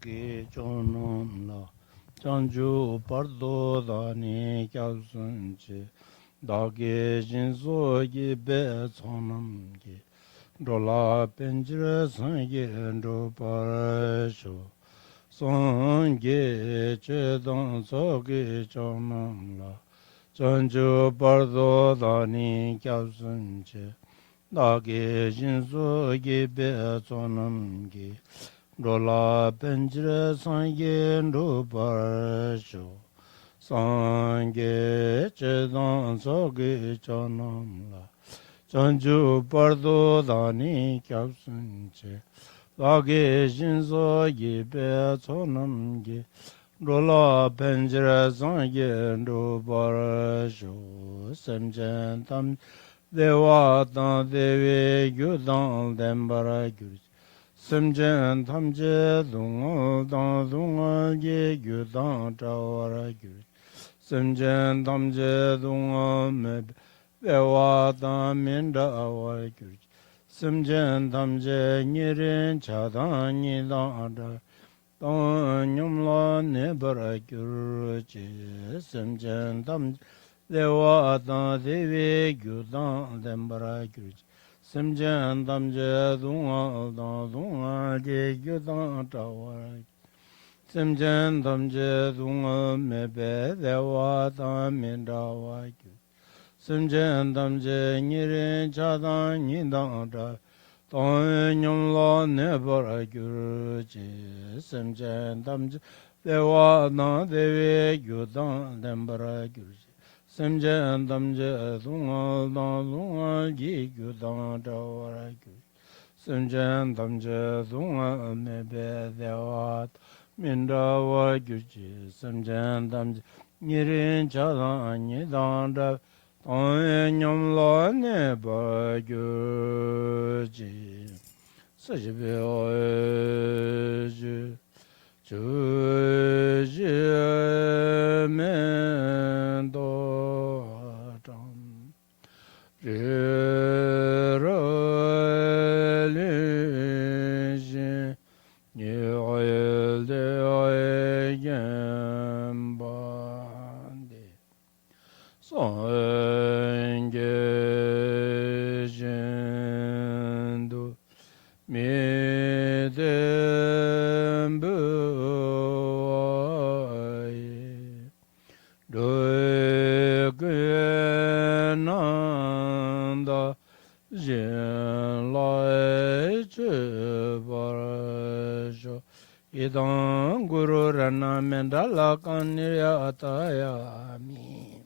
ge chonom la chanju pardo da ni kyalsun che da ge jinso ge be chonam ge dola penjre san ge ndo parasho son ge che don so ge chonom la chanju pardo da ni kyalsun che da ge jinso ge be chonam ge Rola penjre sangye ndo parasho sangye chedan soge chanam la chanju pardo dani kyapsun che lage shinso ye pe chonam ge Rola penjre sangye ndo parasho semchen tam dewa tan dewe gyudan dembara gyur Simchen tamche dungal dang dungal ye gyu dang chawara gyu. Simchen tamche dungal me bewa dang min dawa gyu. Simchen tamche nyirin cha dang nyi dang da. Dang nyumla ne bara gyu chi. Simchen tamche dewa dang dewe gyu dang dembara gyu chi. Simchen tamche dunga dang dunga je gyu dang chawa. Simchen tamche dunga mebe dewa dang min chawa gyu. Simchen tamche nyirin cha dang nyi dang cha. Dang nyumla ne bara gyu chi. Simchen tamche dewa dang dewe gyu dang dembara gyu chi. Simchen tamche dunga dang dunga ji gyu dang chawara gyu. Simchen tamche dunga mebe dewa minda wa gyu chi. Simchen tamche nyirin cha dang nyi dang da. Tang nyam la ne ba gyu chi. Sajibe o ju. Chu ji men do chang ri ro li ji ni oil de oil yam ban de son ge jin do mi de bu Nanda Jin Lai Chu Parasho Idang Guru Rana Mendala Kanirya Atayami.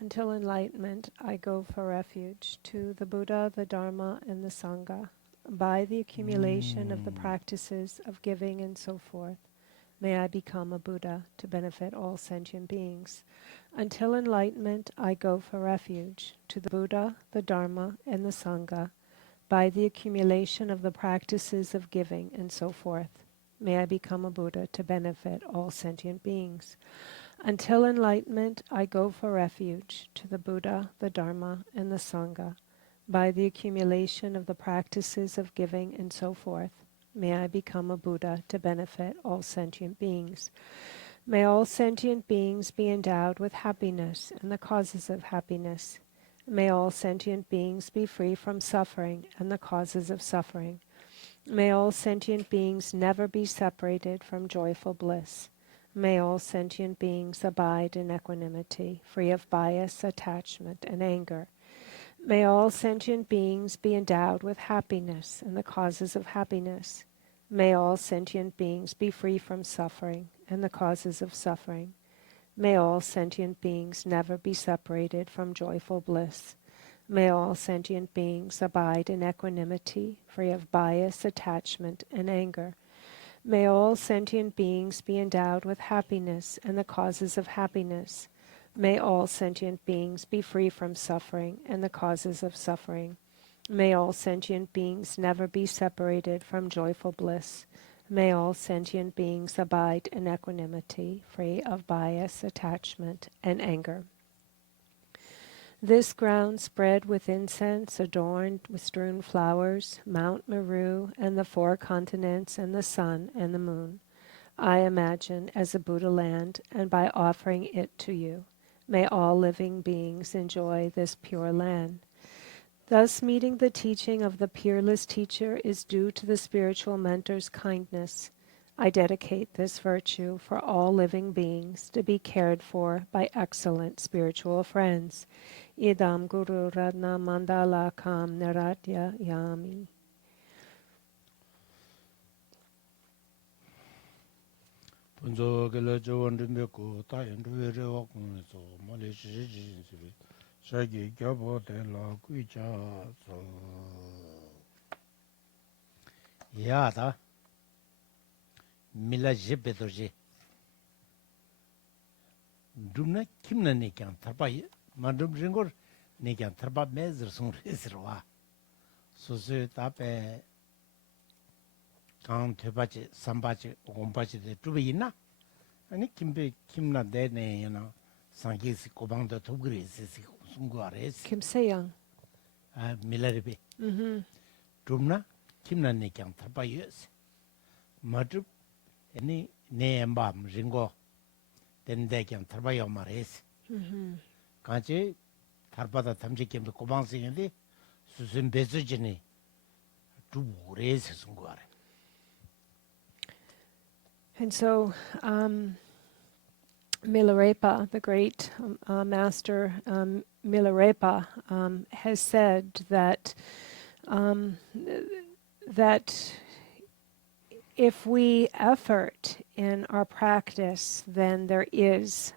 Until enlightenment, I go for refuge to the Buddha, the Dharma, and the Sangha. By the accumulation of the practices of giving and so forth, may I become a Buddha to benefit all sentient beings. Until enlightenment, I go for refuge to the Buddha, the Dharma, and the Sangha. By the accumulation of the practices of giving and so forth, may I become a Buddha to benefit all sentient beings. Until enlightenment, I go for refuge to the Buddha, the Dharma, and the Sangha. By the accumulation of the practices of giving and so forth, may I become a Buddha to benefit all sentient beings. May all sentient beings be endowed with happiness and the causes of happiness. May all sentient beings be free from suffering and the causes of suffering. May all sentient beings never be separated from joyful bliss. May all sentient beings abide in equanimity, free of bias, attachment, and anger. May all sentient beings be endowed with happiness and the causes of happiness. May all sentient beings be free from suffering and the causes of suffering. May all sentient beings never be separated from joyful bliss. May all sentient beings abide in equanimity, free of bias, attachment, and anger. May all sentient beings be endowed with happiness and the causes of happiness. May all sentient beings be free from suffering and the causes of suffering. May all sentient beings never be separated from joyful bliss. May all sentient beings abide in equanimity, free of bias, attachment, and anger. This ground spread with incense, adorned with strewn flowers, Mount Meru, and the 4 continents, and the sun and the moon, I imagine as a Buddha land, and by offering it to you, may all living beings enjoy this pure land. Thus, meeting the teaching of the peerless teacher is due to the spiritual mentor's kindness. I dedicate this virtue for all living beings to be cared for by excellent spiritual friends. Idam Guru Radna Mandala Kam Naratya Yami. Punzo gele jawon rinpe ko ta yendu vere wakun so mali shi ji sibi shagi gyabo ten la kui cha so ya ta mila jipe to ji dumna kimna ne kyan tarpa mandum ringor ne kyan tarpa mezir sung resirwa so se tape 강 퇴바지 삼바지 공바지 데 두베이나 아니 김베 김나 데네나 상기스 고방도 도그리스 숨고아레스 Kimseyang. 아 밀라리베 둠나 김나네 강 타바이스 마드 아니 네엠밤 링고 덴데 강 타바요 마레스 가지 달바다 탐지김도 고방생인데 수순 베스지니 두고레스 숨고아레. And so Milarepa, the great master Milarepa, has said that that if we effort in our practice, then there is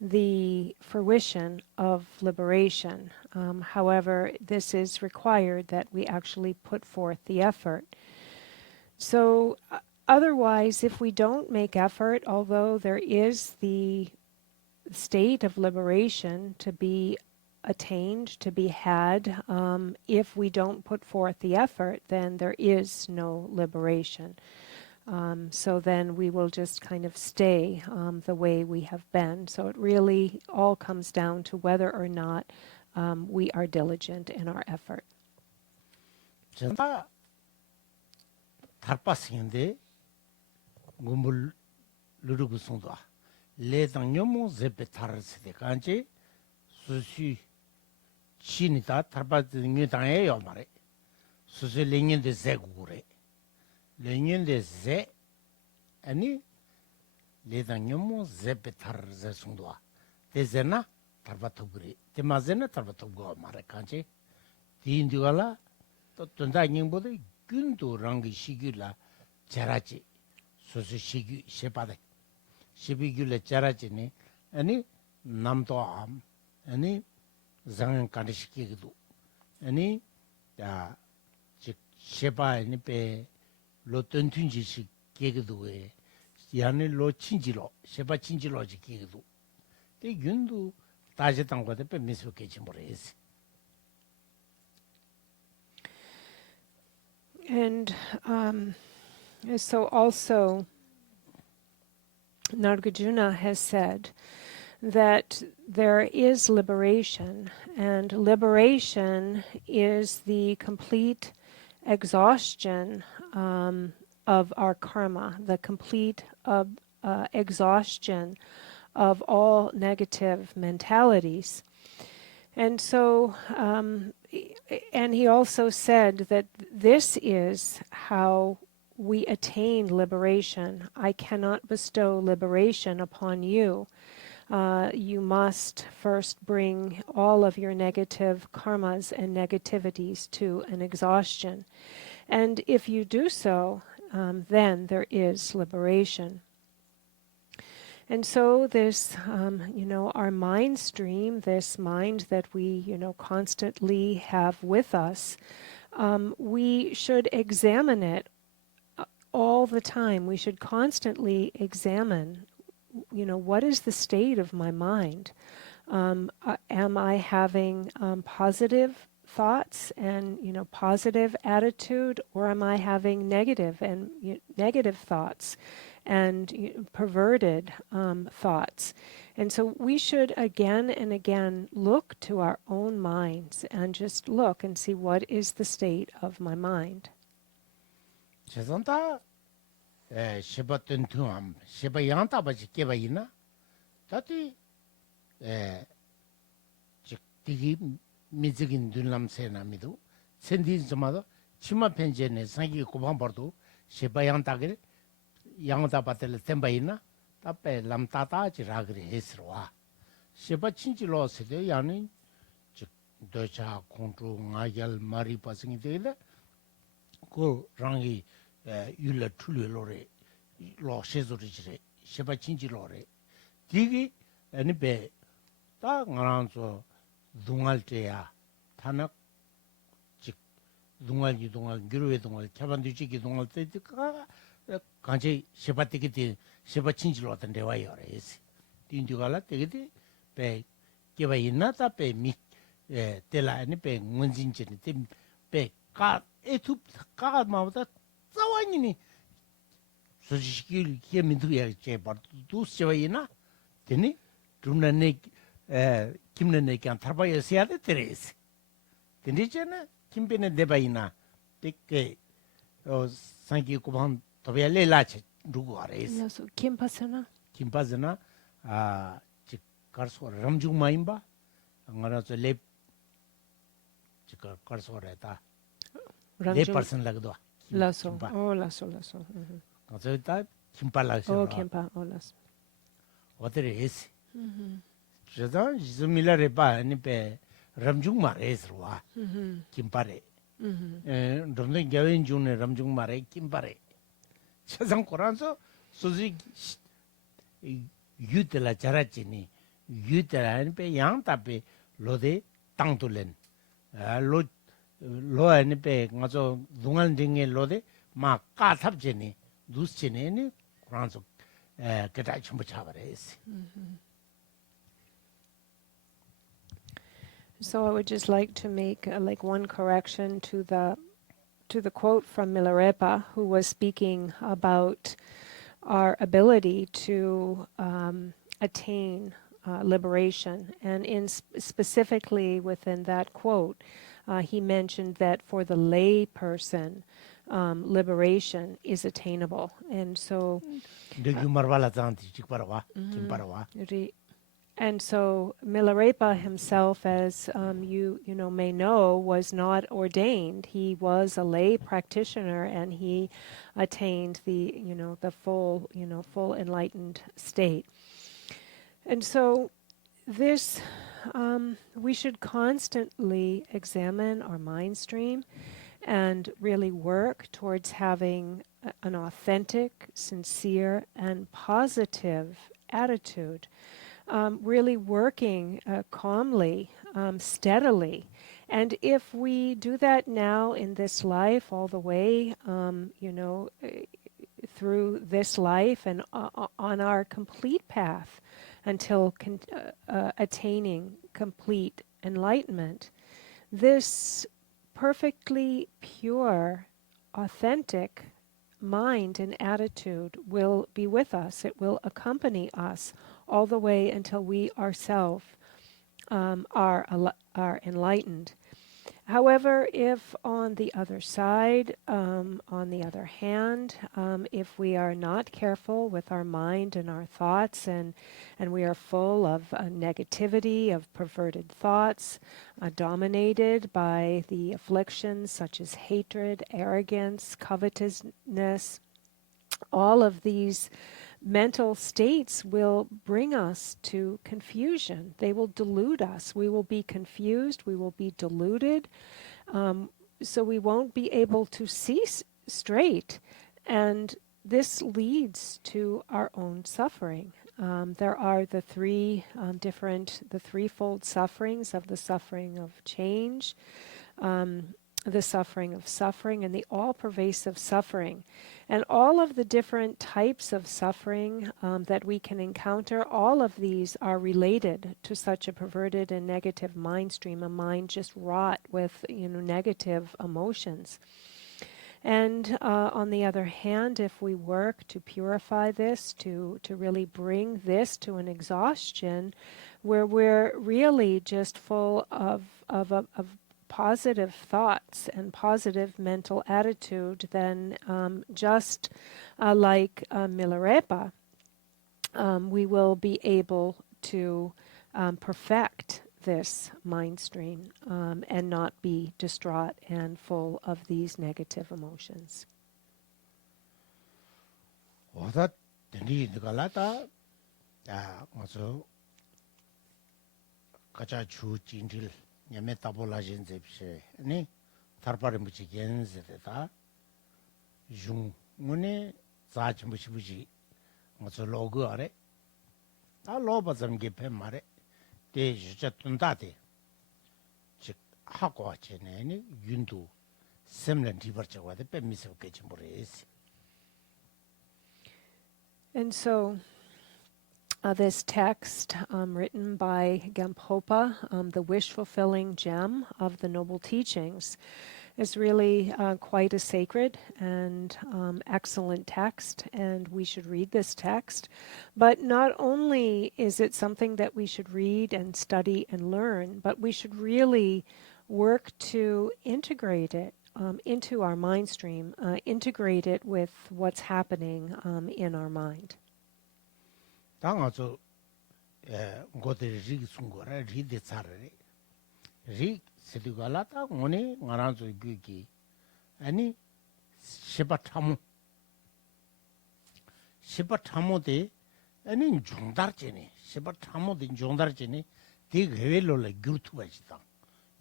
the fruition of liberation. However, this is required that we actually put forth the effort. So otherwise, if we don't make effort, although there is the state of liberation to be attained, to be had, if we don't put forth the effort, then there is no liberation. So then we will just kind of stay the way we have been. So it really all comes down to whether or not we are diligent in our effort. 구물 누르고 송도 레당 녀모 제베 타르스데 간지 수시 신이다 타르바드니 당해요 말에 수시 랭인데 제구래 랭인데 제 아니 레당 녀모 제베 타르제 송도 데제나 타르바토그리 데마제나 타르바토고 말에 간지 디인디갈라 또 ton다닝보다 균도랑기 시기라 자라지 소소 시기 셰바데 시비규레 자라지니 아니 남도 암 아니 장은 간시키기도 아니 야 셰바니 베 로튼튼지시 계기도에 야네 로 친지로 셰바 친지로 지키기도 데 균도 다시 당과데 베 미스케지 모레스. And so also Nagarjuna has said that there is liberation, and liberation is the complete exhaustion of our karma, the complete exhaustion of all negative mentalities. And so, and he also said that this is how we attain liberation. I cannot bestow liberation upon you. You must first bring all of your negative karmas and negativities to an exhaustion. And if you do so, then there is liberation. And so this, our mind stream, this mind that we, constantly have with us, we should examine it all the time. We should constantly examine, what is the state of my mind? Am I having positive thoughts and, positive attitude, or am I having negative thoughts and perverted thoughts? And so we should again and again look to our own minds and just look and see what is the state of my mind. 죄송다 시바든 투함 시바 양다 바지 깨바이나 다티 디기 미즈긴 둘람세나미도 센디즈마도 치마 펜제네 상기 고방버도 시바 양다게 양다 바텔 템바이나 답에 람타타 지라그리 헤스로와 시바 친지로스데 야니 도차 콘트로 나겔 마리 파싱이 되게 그 랑이 율라 툴로레 로 셰조리지레 시바 친지로레 디기 아니베 다 나란서 동알때야 타나 직 동알이 동알 기로에 동알 차반디지기 동알 때가 간제 시바티기 시바 친지로 어떤 데와요레스 딘디가라 되게 베 개바 있나다 베미 텔라니 베 문진진이 베가 에투 가 마우다 자와니니 소지시길 게민두야 제바 두스와이나 되니 둠나네 김네네 간 타바야 세야데 테레스 되니잖아 김베네 데바이나 되게 상기 고반 도벨레 라체 누구 알아요? So Kimpasana. 김바즈나 즉 가르소 람중마임바 안가라서 랩 즉 가르소레다 랩 퍼슨 라그도 Lasso. Oh, lasso. 그래서 다 김팔라서 Oh, Kimpa. Oh, lasso. 어떻게 했어? 그래서 지금이라래 봐 아니베 람중마레스와 김파레 런던 겨인 중에 람중마레 김파레 세상 고란서 소지 유들라 자라지니 유들라 아니베 양답에 로데 땅돌렌 로 아니베 가서 동안 등에 로데 막 까탑지니 누스지니 고란서 그다 좀 잡아레스. So I would just like to make like one correction to the quote from Milarepa, who was speaking about our ability to attain liberation, and specifically within that quote, he mentioned that for the lay person, liberation is attainable, and so. And so Milarepa himself, as you may know, was not ordained. He was a lay practitioner, and he attained the full enlightened state. And so this we should constantly examine our mind stream and really work towards having an authentic, sincere, and positive attitude. Really working calmly, steadily. And if we do that now in this life, all the way, through this life and on our complete path until attaining complete enlightenment, this perfectly pure, authentic mind and attitude will be with us. It will accompany us all the way until we ourselves are enlightened. However, if on the other side, on the other hand, if we are not careful with our mind and our thoughts, and we are full of negativity, of perverted thoughts, dominated by the afflictions such as hatred, arrogance, covetousness, all of these mental states will bring us to confusion. They will delude us. We will be confused. We will be deluded. So we won't be able to see straight. And this leads to our own suffering. There are the threefold sufferings of the suffering of change, the suffering of suffering, and the all-pervasive suffering. And all of the different types of suffering that we can encounter, all of these are related to such a perverted and negative mind stream, a mind just wrought with negative emotions. And on the other hand, if we work to purify this, to really bring this to an exhaustion, where we're really just full of positive thoughts and positive mental attitude, then just like Milarepa, we will be able to perfect this mind stream and not be distraught and full of these negative emotions. 오다 드니 갈라다 아 맞아 가자 주 진질 냠에 따볼라진 접시 아니 달바리 무지 겐즈다 중문에 자치 무시부지 맞아 로그 아래 다 로바 점게 배 말에 대 주자 뜬다대 즉 하고 왔잖아요 윤도 샘런 디버처와데 빼미서 깨지 모르겠어. And so this text written by Gampopa, the wish-fulfilling gem of the Noble Teachings, is really quite a sacred and excellent text, and we should read this text. But not only is it something that we should read and study and learn, but we should really work to integrate it into our mind stream, integrate it with what's happening in our mind. 당아서 고데 리 순고라 리데 차르레 리 세두갈라타 오네 나란조 규기 아니 시바타모데 아니 종다르제네 시바타모데 종다르제네 디게벨로라 규르투바지다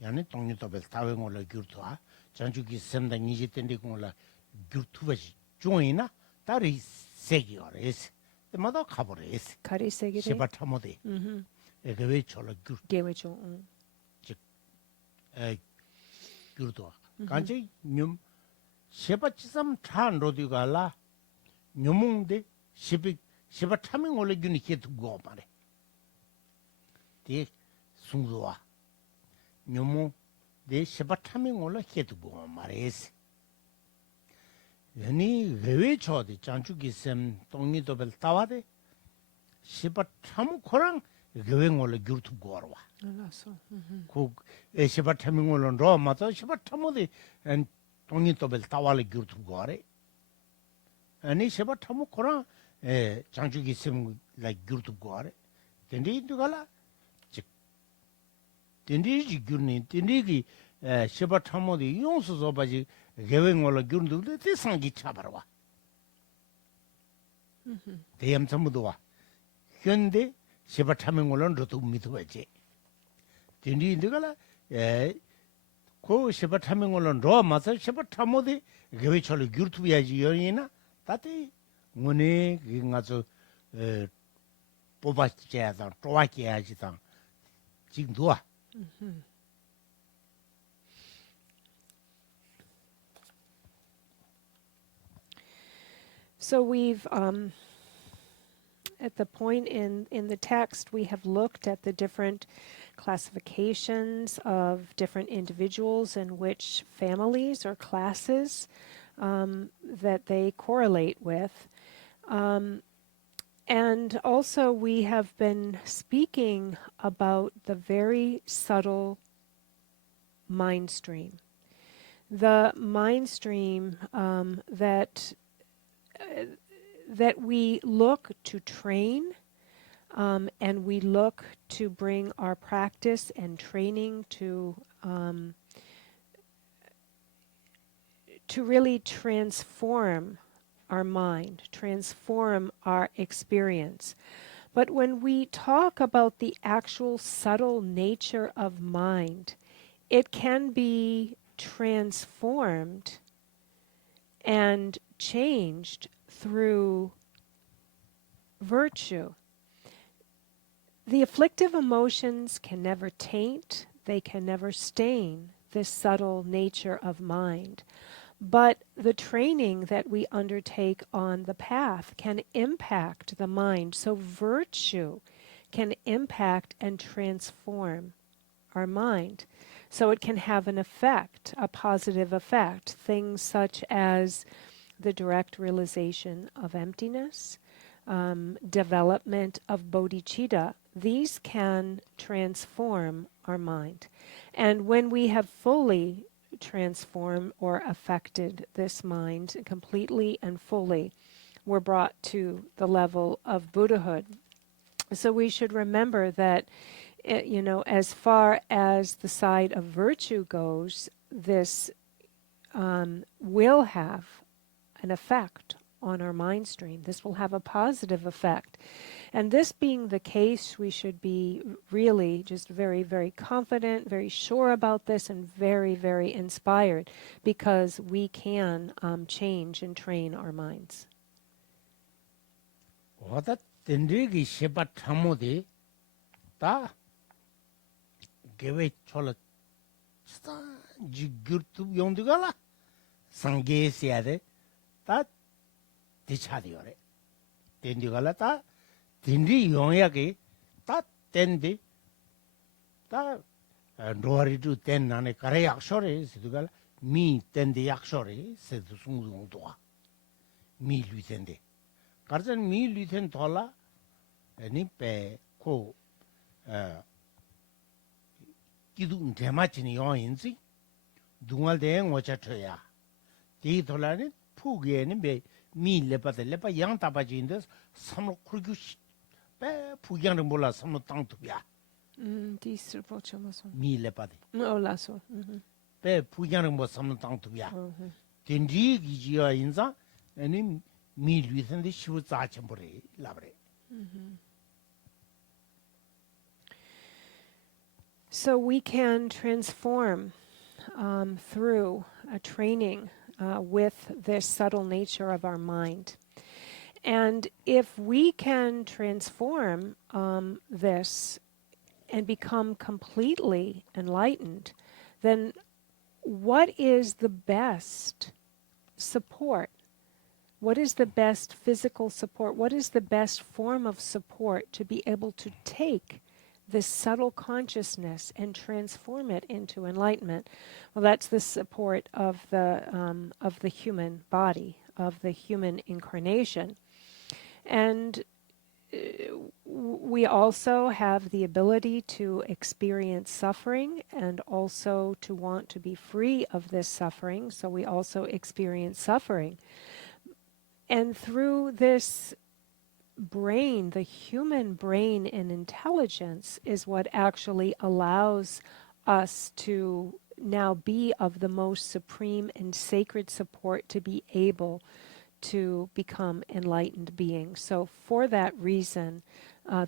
야네 동니도벨 타웨고라 규르투아 장주기 셈다 니지텐데 공라 규르투바지 조이나 다리 세기어레스 마다 가버레스 가리세기데 시바타모데 에게웨 촐라 규르 게웨초 규르도 간지 뇽 시바치삼 찬로디갈라 뇽몽데 시바타밍 올레 규니 케트 고마레 디 숭조와 뇽몽 데 시바타밍 올레 케트 고마레스 여니 게웨 초데 장주기 셈 동니도벨 타와데 시바타무 코랑 게웨 올레 규르투 고르와 알았어. 그 시바타밍을 로마서 시바타모데 동니도벨 타와레 규르투 고레 아니 시바타무 코랑 장주기 셈 라이 규르투 고레 덴디도갈라 즉 덴디지 규르니 덴디기 시바타모데 용수서 바지 게웨올라 규르도 대상기 차바라와 대염 전부도와 현대 시바타밍을은 로도 미도와지 딘디인데가라 고 시바타밍을은 로마서 시바타모데 게웨철 규르투비야지 연이나 다티 문에 그가서 뽑아지야다 쪼아지야지다 지금도와 So we've, at the point in the text, we have looked at the different classifications of different individuals and which families or classes that they correlate with. And also we have been speaking about the very subtle mind stream. The mind stream that we look to train and we look to bring our practice and training to really transform our mind, transform our experience. But when we talk about the actual subtle nature of mind, it can be transformed and changed through virtue. The afflictive emotions can never taint, they can never stain this subtle nature of mind. But the training that we undertake on the path can impact the mind. So virtue can impact and transform our mind. So it can have an effect, a positive effect, things such as the direct realization of emptiness, development of bodhicitta. These can transform our mind. And when we have fully transformed or affected this mind completely and fully, we're brought to the level of Buddhahood. So we should remember that, as far as the side of virtue goes, this will have an effect on our mind stream. This will have a positive effect. And this being the case, we should be really just very, very confident, very sure about this, and very, very inspired, because we can change and train our minds. 어다 덴리기 시바 참모디 다 개웨 촐라 스타 지규르투 용두가라 상게시야데 다 디차디오레 덴디가라 다 덴리 용야게 다 덴디 다 노아리두 덴나네 카레 약소레 시두갈 미 덴디 약소레 세두 숭숭도아 미 루텐데 가르전 미 루텐 돌라 아니 빼코 기둥 대마치니 요인지 둥알 대응 오차트야 디 돌라는 푸게는 배 미레바데 양 따바진데 삼로 쿨규 빼 푸기하는 몰라 삼로 땅투야 디스 보쳐마서 미레바데 올라서 빼 푸기하는 뭐 삼로 땅투야 딘지 기지야 인자 아니 미 루텐데 시부 자침버리 라브레 So we can transform through a training with this subtle nature of our mind. And if we can transform this and become completely enlightened, then what is the best support? What is the best physical support? What is the best form of support to be able to take this subtle consciousness and transform it into enlightenment? Well, that's the support of the human body, of the human incarnation. And we also have the ability to experience suffering and also to want to be free of this suffering. So we also experience suffering. And through this brain, the human brain and intelligence is what actually allows us to now be of the most supreme and sacred support to be able to become enlightened beings. So for that reason,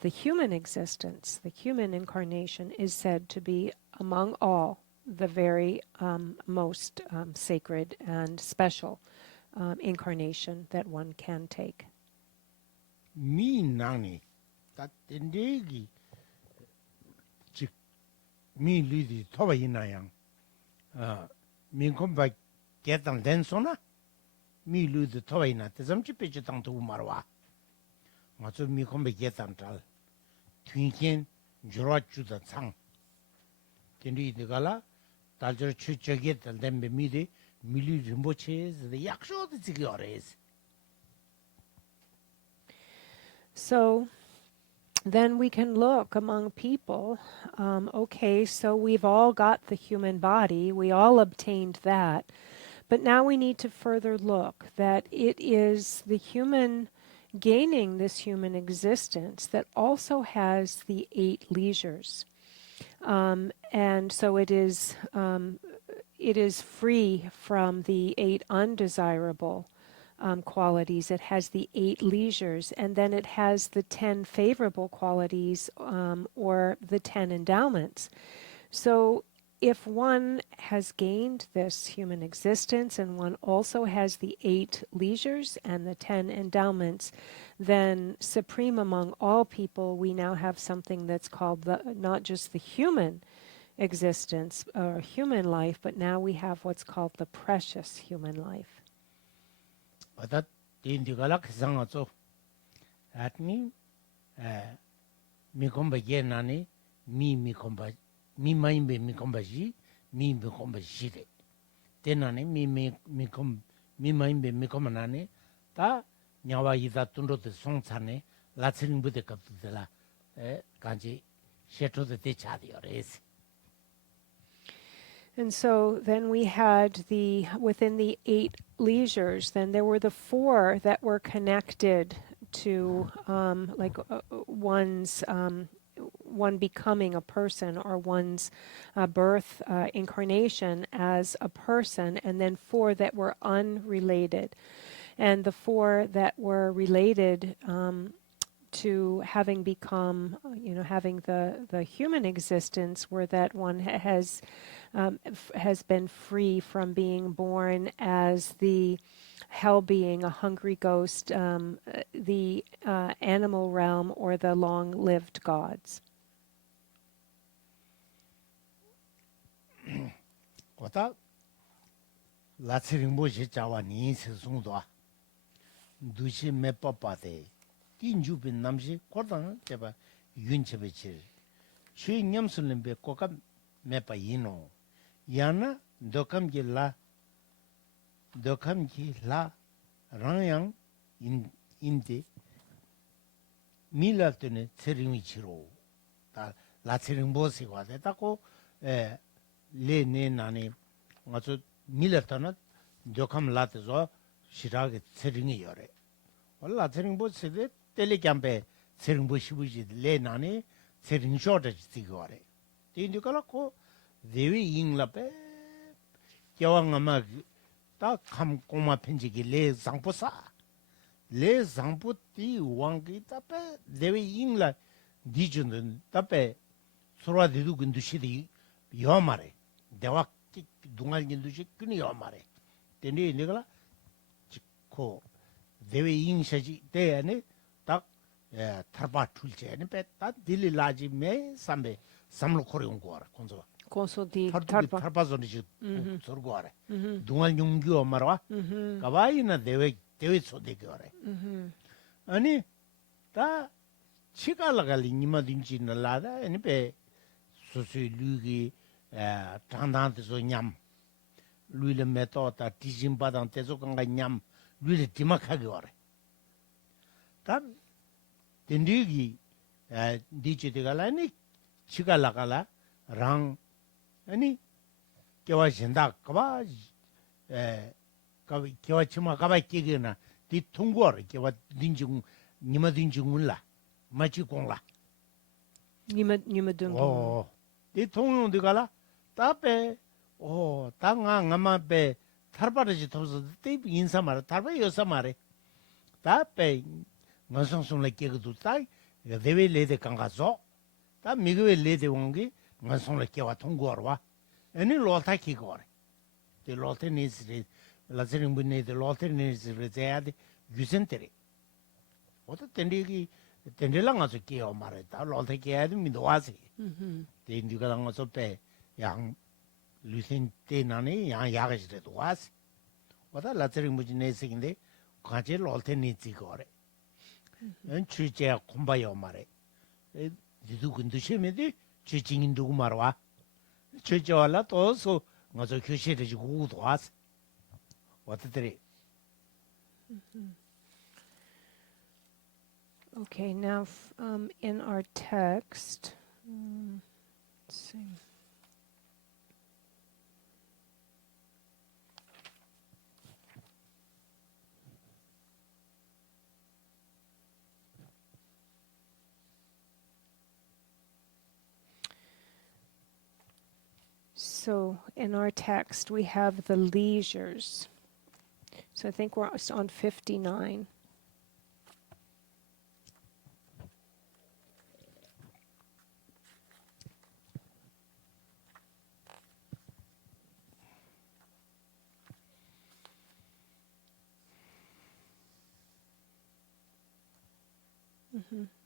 the human existence, the human incarnation is said to be among all the very most sacred and special incarnation that one can take. 미 나니 다 덴데기 즉 미리디 토바이나양 민콤바 게탄 덴소나 미루디 토바이나 때점치 빼지 땅도 말와 맞아 미콤바 게탄 달 튠켄 주라주다 창 덴디디가라 달저 추적이 달덴베 미디 밀리 림보체즈 약소도 지기 어레스. So then we can look among people, okay, so we've all got the human body, we all obtained that, but now we need to further look that it is the human gaining this human existence that also has the 8 leisures. And so it is free from the 8 undesirable qualities. It has the 8 leisures, and then it has the 10 favorable qualities or the 10 endowments. So if one has gained this human existence and one also has the 8 leisures and the 10 endowments, then supreme among all people, we now have something that's called not just the human existence or human life, but now we have what's called the precious human life. 어다 딘디가라 기상어죠. 아니 미콤바게 나니 미콤바 미마임베 미콤바지 mi komba shire tenane mi kom mi maimbe mi komanane ta nyawa ida tundo de songchane latsing bude kaptela kanji sheto de chadi ores. And so then we had within the 8 leisures, then there were the 4 that were connected to one becoming a person or one's birth incarnation as a person, and then 4 that were unrelated. And the 4 that were related to having become, having the human existence, were that one has been free from being born as the hell being, a hungry ghost, the animal realm, or the long-lived gods. Kota latsiring boshi chawa ni se sungdwa dushi me papa de tinju bin namshi kordan cheba yun chebe chir chui nyamsulin be kokam me pa yino yana dokam ki la rangyang inde mila tune tsiring chiro ta latsiring boshi kwa de ta ko le ne nani ngaso 밀었다는 조금 라트서 시라게 세링이 요래 올라 세링 보세데 텔레캠페 세링 보시부지 레나니 세링 쇼르지 티고래 tindikalako dewi inglape kyawangama ta kham koma phenjigi le zangposa le zangputi wangi tape dewi ingla dijun tape surwa didu gundushi yomare dewa dungal gindushi kuni yomare tendi nigala ko dewi ingsaji te ane tak tarpa tulche ane pe ta dili laji me sambe samlo kore unguara konso di tarpa zoni ji sorguare dungal nyungi omarwa kawaii na dewi sodegi ore ani ta chika lagali nima dinchi na lada ane pe susu lugi tandang teso nyam lui le meto ta tijin padang teso kanga nyam lui le dimakagi ore ta tendigi dichi tigala ani chika lakala rang ani kewa shinda kaba kewa chima kaba kigi na di tungu ore kewa dinjung nima dinjungun la machi kong la nima dungu di tungu tigala tape ta nga pe tarparaji topso te insa mara tarpa yosa mare tape nga song song la kegi tu ta dewe lede kanga zo ta migewe lede wongi nga song la kewa tungu orwa eni lolta kiki ore te lolte nesire la ziringbu nede lolte nesire zayade yusen tere oto tende la nga zo keo mare ta lolte keade mindo wasi te indiga la nga zo pe yang lusin te nani yang yagashire to wasi oto la ziringbu nesinde kaje lolte nezi gore en chuche kumba yo mare didu gundu shemedi chuchingin dugu marwa chuche wala to so ngazo kyushire ji gu do was what the Okay, now in our text, let's see. So in our text, we have the leisures. So I think we're on 59.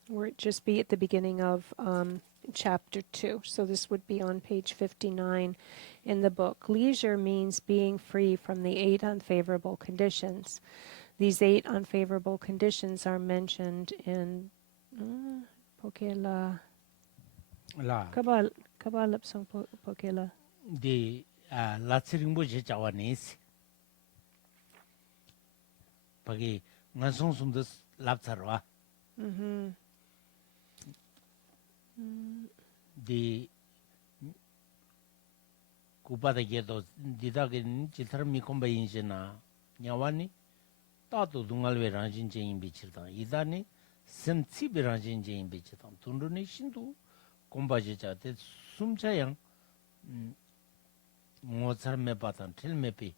We'll just be at the beginning of chapter 2. So this would be on page 59 in the book. Leisure means being free from the 8 unfavorable conditions. These 8 unfavorable conditions are mentioned in Pokela. Kabal Lapsong Pokela. the Latsiringboche Javanese. Pagi Nansong Sundus Lapsarwa. The Kupa the Ghetto, Didagin, Chitarmi Combayinjana, Nyawani, Tato Dungalwe Ranjin Jane Bichitan, Idani, Sensi Ranjin Jane Bichitan, Tundunation to Combajicha, Sumchayang, Mozart Mepatan, Tilmepi,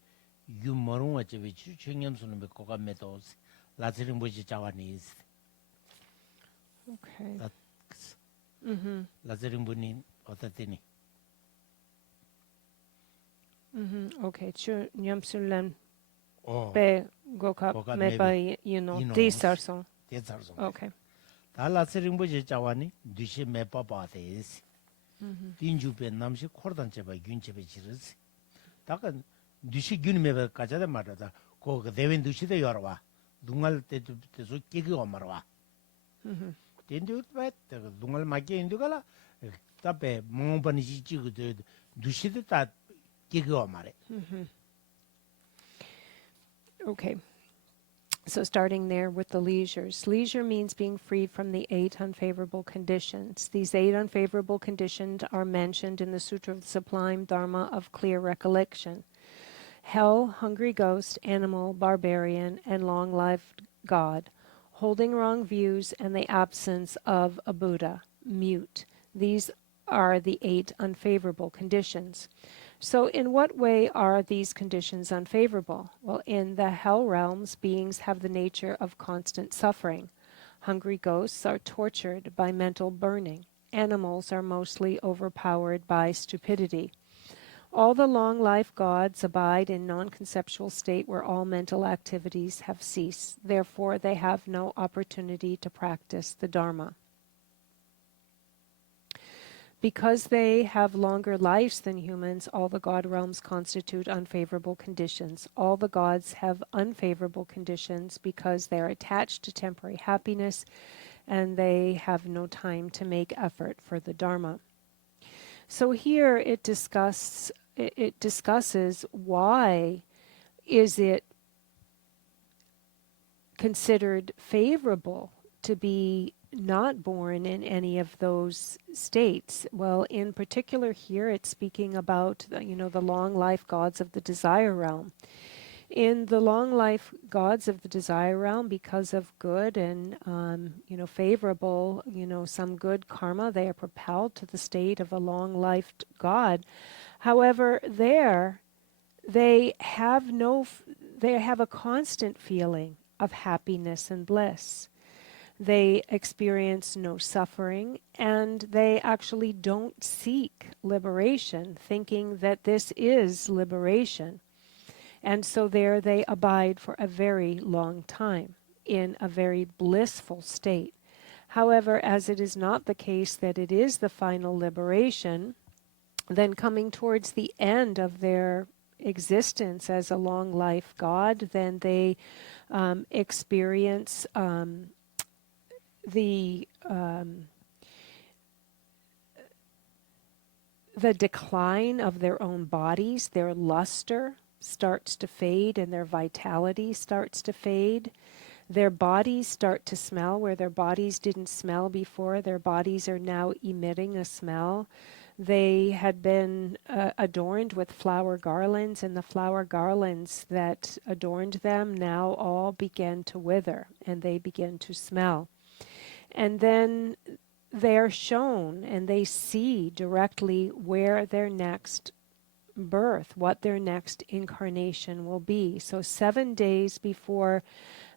you Moruachi, Chinghamson Bekoka metals, Lazirimbuchi Javanese. Okay. That's Lazirimbunin or Tatini. Okay, sure. Nyamsulan Oh, Be Gokap Goka Meba, these are so. That's also. Okay. The Lazirimbuchi Javani, Dushi Mepa Bates, Dinjupe Namshi Kordancheba, Gunchevichis. Takan Dushi Gunmeva Kajada Marada, Kok Devin Dushi the Yorwa, Dungal Tesu Kiki Omarwa. Didn't do it, Dungal Maki in Dugala, Tape, Mompanichi, Dushi that Kiki Omare. Okay. So starting there with the leisures. Leisure means being freed from the 8 unfavorable conditions. These 8 unfavorable conditions are mentioned in the Sutra of the Sublime Dharma of Clear Recollection. Hell, hungry ghost, animal, barbarian, and long-lived God. Holding wrong views and the absence of a Buddha. Mute. These are the 8 unfavorable conditions. So in what way are these conditions unfavorable? Well, in the hell realms, beings have the nature of constant suffering. Hungry ghosts are tortured by mental burning. Animals are mostly overpowered by stupidity. All the long-life gods abide in non-conceptual state where all mental activities have ceased. Therefore, they have no opportunity to practice the Dharma. Because they have longer lives than humans, all the god realms constitute unfavorable conditions. All the gods have unfavorable conditions because they are attached to temporary happiness and they have no time to make effort for the Dharma. So here it discusses why is it considered favorable to be not born in any of those states. Well, in particular here, it's speaking about, the long life gods of the desire realm. In the long life gods of the desire realm, because of good and, favorable, some good karma, they are propelled to the state of a long-lived god. However, there, they have a constant feeling of happiness and bliss. They experience no suffering, and they actually don't seek liberation, thinking that this is liberation. And so there they abide for a very long time in a very blissful state. However, as it is not the case that it is the final liberation, then coming towards the end of their existence as a long life god, then they experience the decline of their own bodies. Their luster starts to fade and their vitality starts to fade. Their bodies start to smell where their bodies didn't smell before. Their bodies are now emitting a smell. They had been adorned with flower garlands, and the flower garlands that adorned them now all began to wither and they begin to smell. And then they're shown and they see directly where their next birth, what their next incarnation will be. So 7 days before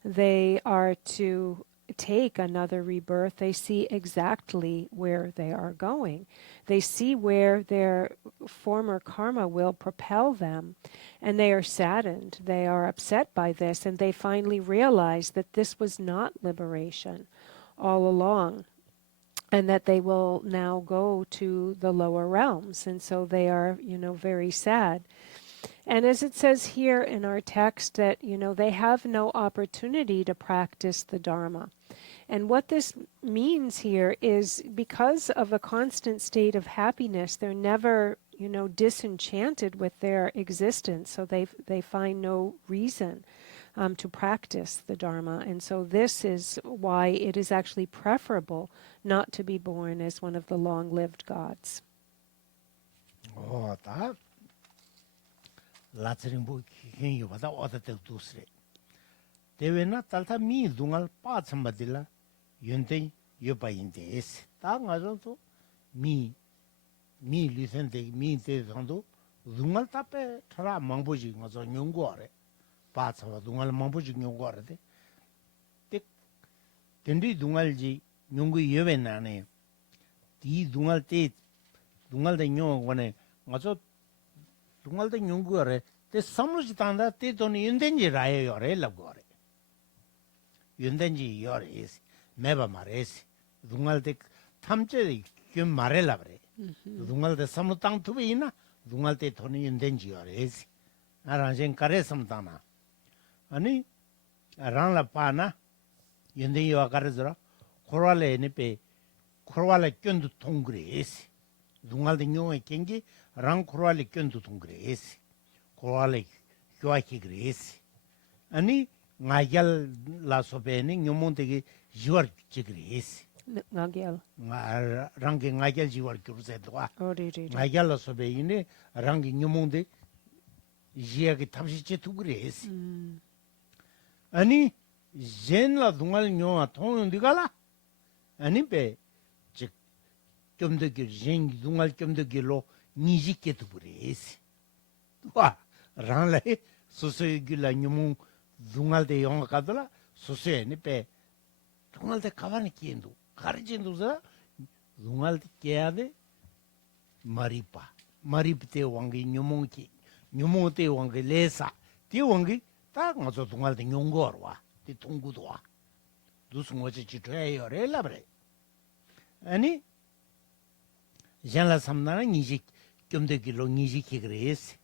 they are to take another rebirth, they see exactly where they are going. They see where their former karma will propel them, and they are saddened. They are upset by this, and they finally realize that this was not liberation all along, and that they will now go to the lower realms. And so they are, very sad. And as it says here in our text that, they have no opportunity to practice the Dharma. And what this means here is because of a constant state of happiness, they're never, disenchanted with their existence, so they find no reason to practice the Dharma. And so this is why it is actually preferable not to be born as one of the long-lived gods. 다 라츠링부 hingyubada odatek dusre. Devena talta mi dungal pa chammadilla yunte yobayinde es. Ta ngazo mi lisente mi te sandu dungal tape thara mangboji ngazo nyongore. Pa chama dungal mangboji nyongore de. Te tendi dungalji nyongu yobenane. Di dungal te dungal de nyongone ngazo dungal de nyongore te samluji tanda te toni yundenji rayo yore labgore. Yundenji yore esi meba maresi dungal de 탐제 kyun mare labre. Dungal de samlu tang tuwe ina dungal te toni yundenji yore esi. Aranjen kare samtana. Ani rang la pa na yundenji wa kare zora korwale ni pe korwale kyundu tongre esi. Dungal de nyongwe kengi rang korwale kyundu tongre esi. korwale kyuaki kre esi. Ani ngagyal la sope ni nyomondegi jiwar chikre esi. Ngagyal. Rangi ngagyal jiwar kyurse dwa. Oriri. Ngagyal la sope ine rangi nyomonde jiyagi tabshi chetu kre esi. Ani jen la dungal nyonga tonyondi gala. Ani pe chik kyomdogi jen dungal kyomdogi lo niji ketu kre esi. Wa rang la sosoy gila nyomong dungal de yonga kadala sosoy ni pe dungal de kawani kiendu kari jendu za dungal de kiade marip te wangi nyomong te wangi lesa te wangi ta ngazo dungal de nyongorwa te tongudwa dus ngoche chitoya yore labre ani janla samdana niji kyomde gilo niji kigres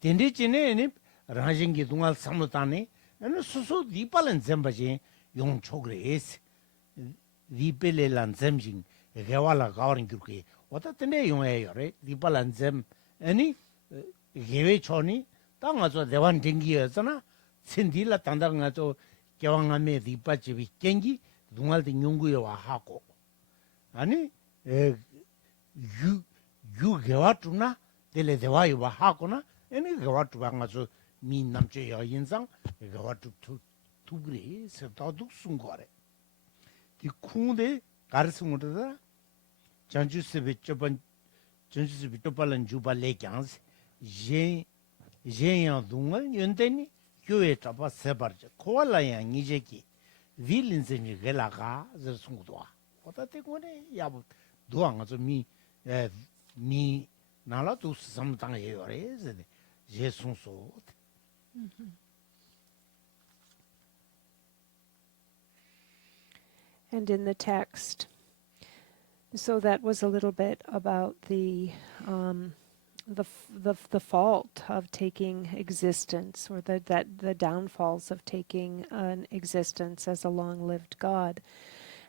tende chene ni rajingi dungal samutane ane susu dipalan zembaje yong chogres dipele lan zemjing gewala gawrin kurke wata tende yong ayore dipalan zem ani gewe choni ta ngazo dewan dingi yasana sindila tanda ngazo gewangame dipachibi kengi dungal de nyunguye wa hako ani yu gewatuna dele dewayo wa hako na ene gewatu bangazo mi namche ya yinzang gewatu tugre se taduk sungore di khungde garsungurda janjusebe topalan juba lekyans je ya dungal yondeni kyoe tapa sebarje koala ya ngijeki vilinzeni gelaga zersungudwa oda tekone yabu duangazo mi nala tu samtang yore zede je sunso. And in the text, so that was a little bit about the fault of taking existence, or the downfalls of taking an existence as a long-lived God.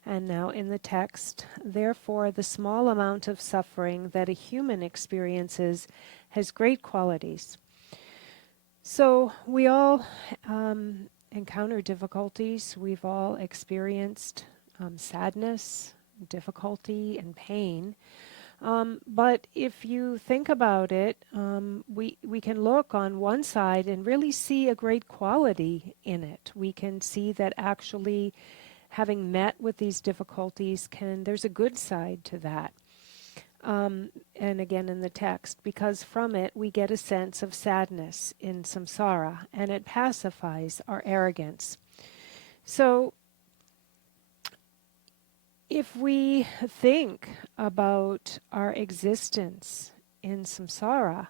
And now in the text, therefore, the small amount of suffering that a human experiences has great qualities. So we all encounter difficulties. We've all experienced sadness, difficulty, and pain. But if you think about it, we can look on one side and really see a great quality in it. We can see that actually having met with these difficulties, there's a good side to that. And again in the text, because from it we get a sense of sadness in samsara, and it pacifies our arrogance. So if we think about our existence in samsara,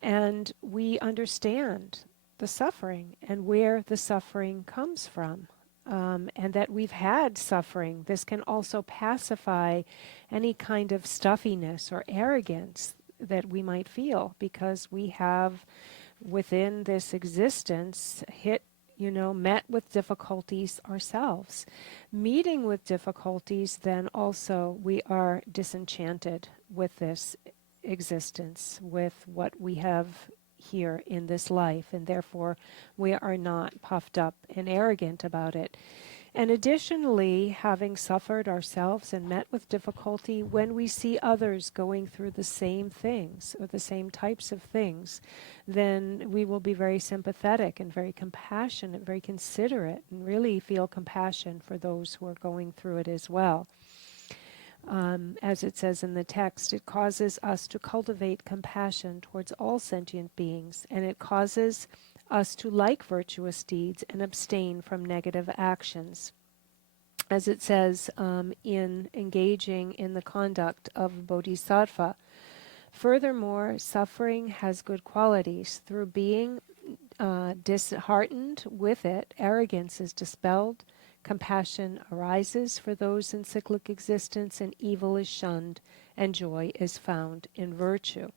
and we understand the suffering and where the suffering comes from, and that we've had suffering, this can also pacify any kind of stuffiness or arrogance that we might feel, because we have within this existence met with difficulties ourselves. Meeting with difficulties, then also we are disenchanted with this existence with what we have here in this life, and therefore we are not puffed up and arrogant about it. And additionally, having suffered ourselves and met with difficulty, when we see others going through the same things or the same types of things, then we will be very sympathetic and very compassionate, very considerate, and really feel compassion for those who are going through it as well. As it says in the text, it causes us to cultivate compassion towards all sentient beings, and it causes us to like virtuous deeds and abstain from negative actions. As it says in engaging in the conduct of bodhisattva. Furthermore, suffering has good qualities. Through being disheartened with it, arrogance is dispelled, compassion arises for those in cyclic existence, and evil is shunned, and joy is found in virtue.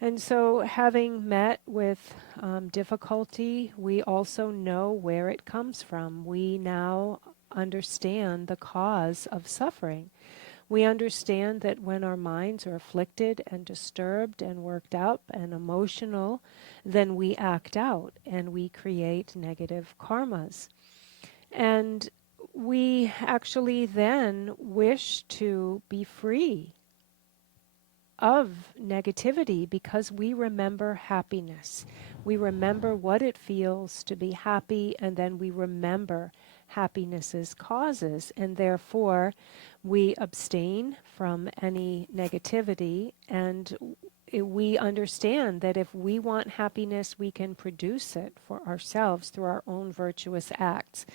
And so, having met with difficulty, we also know where it comes from. We now understand the cause of suffering. We understand that when our minds are afflicted and disturbed and worked up and emotional, then we act out and we create negative karmas. And we actually then wish to be free of negativity because we remember happiness. We remember what it feels to be happy, and then we remember happiness's causes, and therefore we abstain from any negativity, and we understand that if we want happiness, we can produce it for ourselves through our own virtuous acts.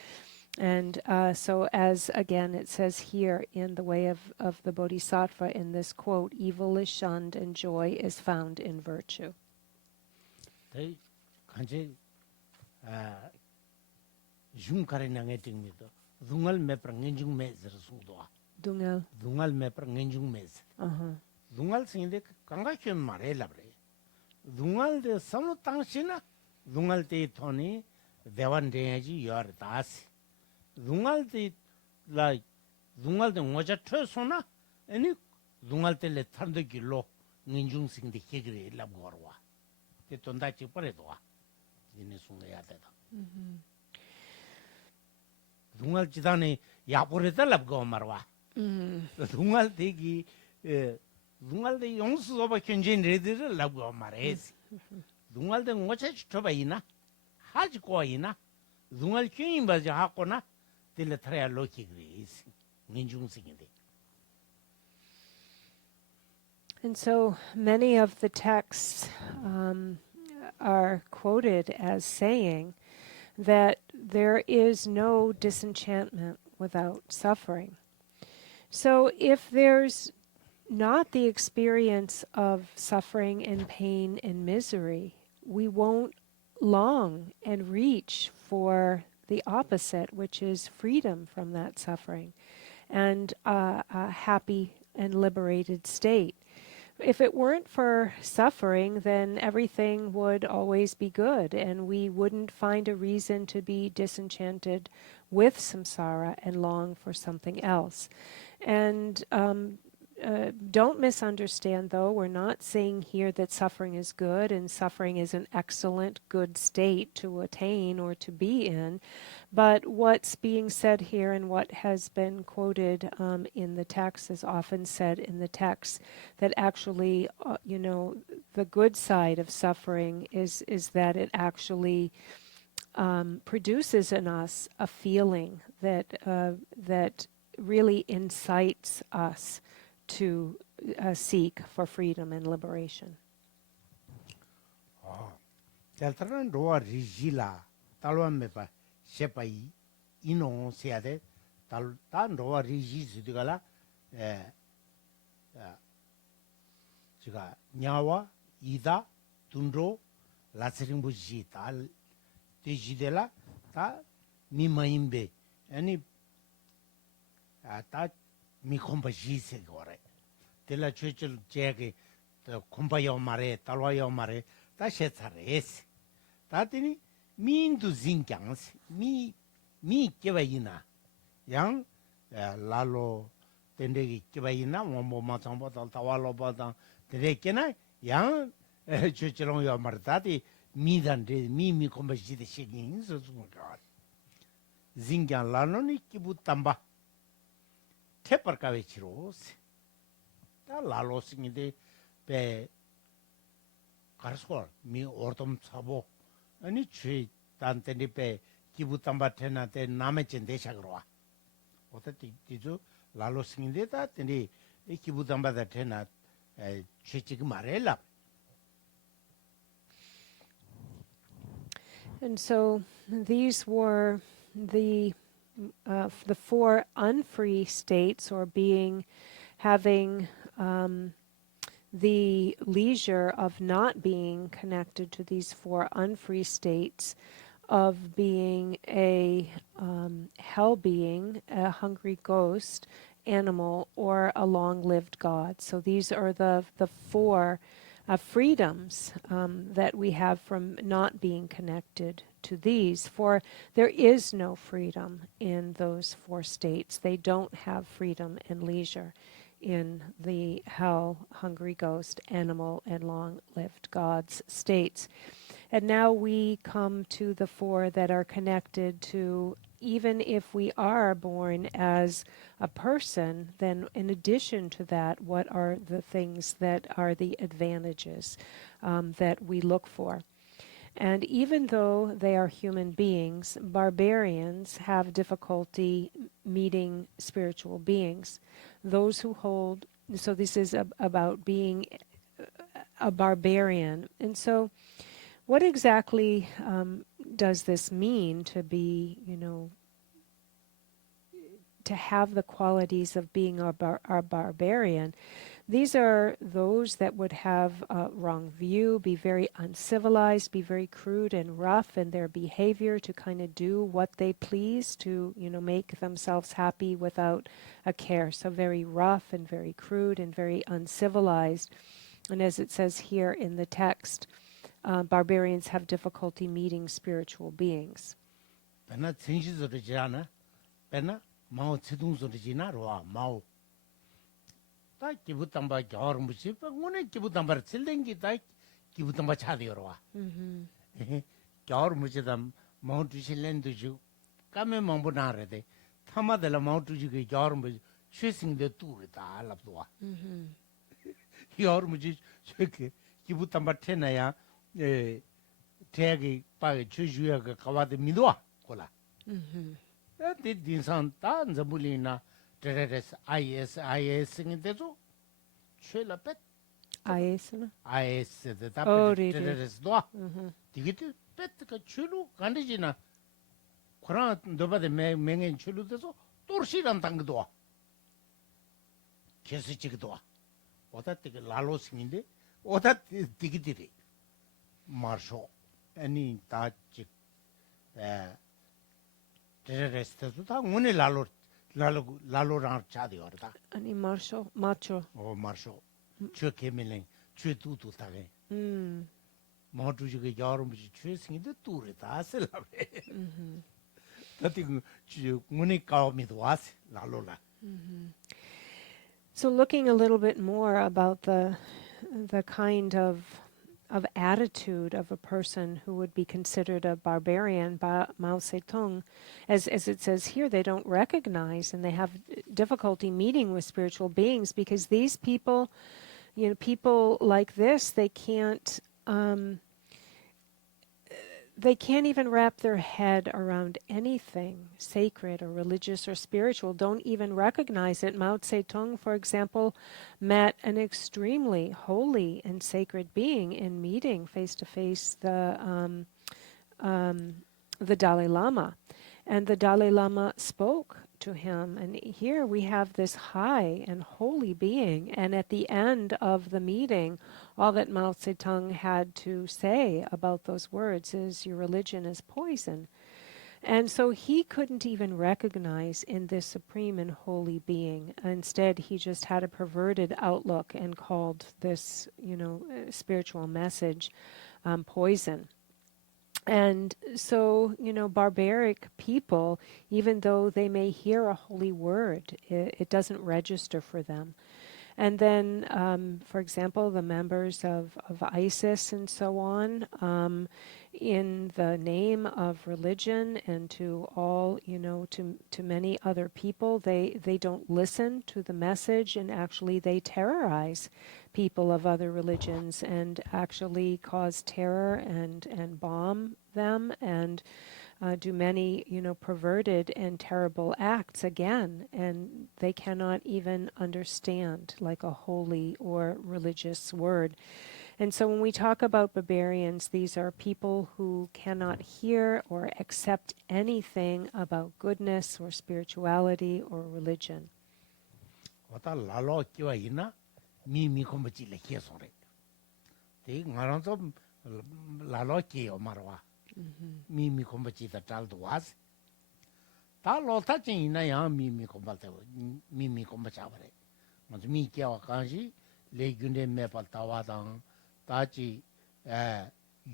And so as again it says here in the way of the Bodhisattva in this quote, evil is shunned and joy is found in virtue. Dungal de moja tresona any dungal te le thande kilo nginjung sing de hegre la gorwa te tonda chi pare doa ine sunga ya da dungal chidane ya pore da lab go marwa dungal de gi dungal de yongsu so ba kyenjin re de lab go mares dungal de moja choba ina haj ko ina dungal kyin ba ja hakona And so many of the texts are quoted as saying that there is no disenchantment without suffering. So if there's not the experience of suffering and pain and misery, we won't long and reach for the opposite, which is freedom from that suffering and a happy and liberated state. If it weren't for suffering, then everything would always be good, and we wouldn't find a reason to be disenchanted with samsara and long for something else. And don't misunderstand, though. We're not saying here that suffering is good and suffering is an excellent, good state to attain or to be in. But what's being said here and what has been quoted in the text is often said in the text that actually, the good side of suffering is that it actually produces in us a feeling that really incites us to seek for freedom and liberation. Teltran roa rigila talwan mepa shepai ino seade tan roa rigi sudigala chiga nyawa ida tundro lasringbu ji tal tejidela ta mimaimbe ani ta mi kompa ji se gore tela chechel jege the kompa yo mare talwa yo mare ta shetsares ta tini min du zingyang mi kebaina yang lalo tendegi kebaina mo ma chamba tal tawalo ba 드레케나 양 주치롱요 마르다디 미단데 미미 콤바시데 시긴 소수가 징간 라노니 기부탐바 테퍼카베치로스 다 라로스인데 베 가르스콜 미 오르톰 사보 아니 취 단테니 베 기부탐바 테나테 나메 젠데샤그로와 어떻게 디조 라로스인데 다 테니 기부탐바다 테나 취치기 말해라. And so these were the four unfree states, or having the leisure of not being connected to these four unfree states, of being a hell being, a hungry ghost, animal, or a long-lived God. So these are the four freedoms that we have from not being connected to these. For there is no freedom in those four states. They don't have freedom and leisure in the hell, hungry ghost, animal, and long-lived God's states. And now we come to the four that are connected to, even if we are born as a person, then in addition to that, what are the things that are the advantages that we look for? And even though they are human beings, barbarians have difficulty meeting spiritual beings. Those who hold, so this is about being a barbarian. And so what exactly does this mean to be, to have the qualities of being a barbarian? These are those that would have a wrong view, be very uncivilized, be very crude and rough in their behavior, to kind of do what they please, to, make themselves happy without a care. So very rough and very crude and very uncivilized. And as it says here in the text, barbarians have difficulty meeting spiritual beings. 마오 치둥소리지나 로아 마오 다 기부담바 겨르무시 오늘 기부담바 칠랭기 다 기부담바 차디어와 겨르무시담 마운트실랜드주 까메 몽보나레데 타마델라 마운트주게 겨르무시 쉐싱데 투르다 알랍도와 겨르무시 쉐케 기부담바 테나야 에 태기 빠게 주주야가 가와데 미도와 콜라 the dinsan tan zabulina terrorist IS singing dezo chela pet IS the terrorist doa digit pet ka chulu kandijina kora doba de mengen chulu dezo torsiran tang doa kesi chig doa oda tig lalo singinde oda digitiri marsho any ta chig terrorists 다 오늘 라로랑 차디어다. 아니 마초. 마쇼. 저 개밀랭 쥐두두 타게. 마주지게 여름이 쥐승이도 뚜르다 살라베. 다티 쥐 문이 까오미도 와스 라로라. So looking a little bit more about the kind of attitude of a person who would be considered a barbarian by Mao Zedong, as it says here, they don't recognize and they have difficulty meeting with spiritual beings, because these people, people like this, they can't even wrap their head around anything sacred or religious or spiritual, don't even recognize it. Mao Zedong, for example, met an extremely holy and sacred being in meeting face-to-face the Dalai Lama. And the Dalai Lama spoke to him. And here we have this high and holy being. And at the end of the meeting, all that Mao Zedong had to say about those words is, your religion is poison. And so he couldn't even recognize in this supreme and holy being. Instead, he just had a perverted outlook and called this, spiritual message poison. And so, barbaric people, even though they may hear a holy word, it doesn't register for them. And then, for example, the members of ISIS and so on, in the name of religion and to all, to many other people, they don't listen to the message, and actually they terrorize people of other religions and actually cause terror and bomb them and do many, perverted and terrible acts again, and they cannot even understand like a holy or religious word. And so when we talk about barbarians, these are people who cannot hear or accept anything about goodness or spirituality or religion. wata lalo kiwa ina mi kombachi le kiesore te ngaranzo lalo kio marwa mi kombachi ta taldo was ta lo ta chin ina ya mi kombate mi kombacha bare mas mi kiwa kanji le gunde me paltawa dang ta chi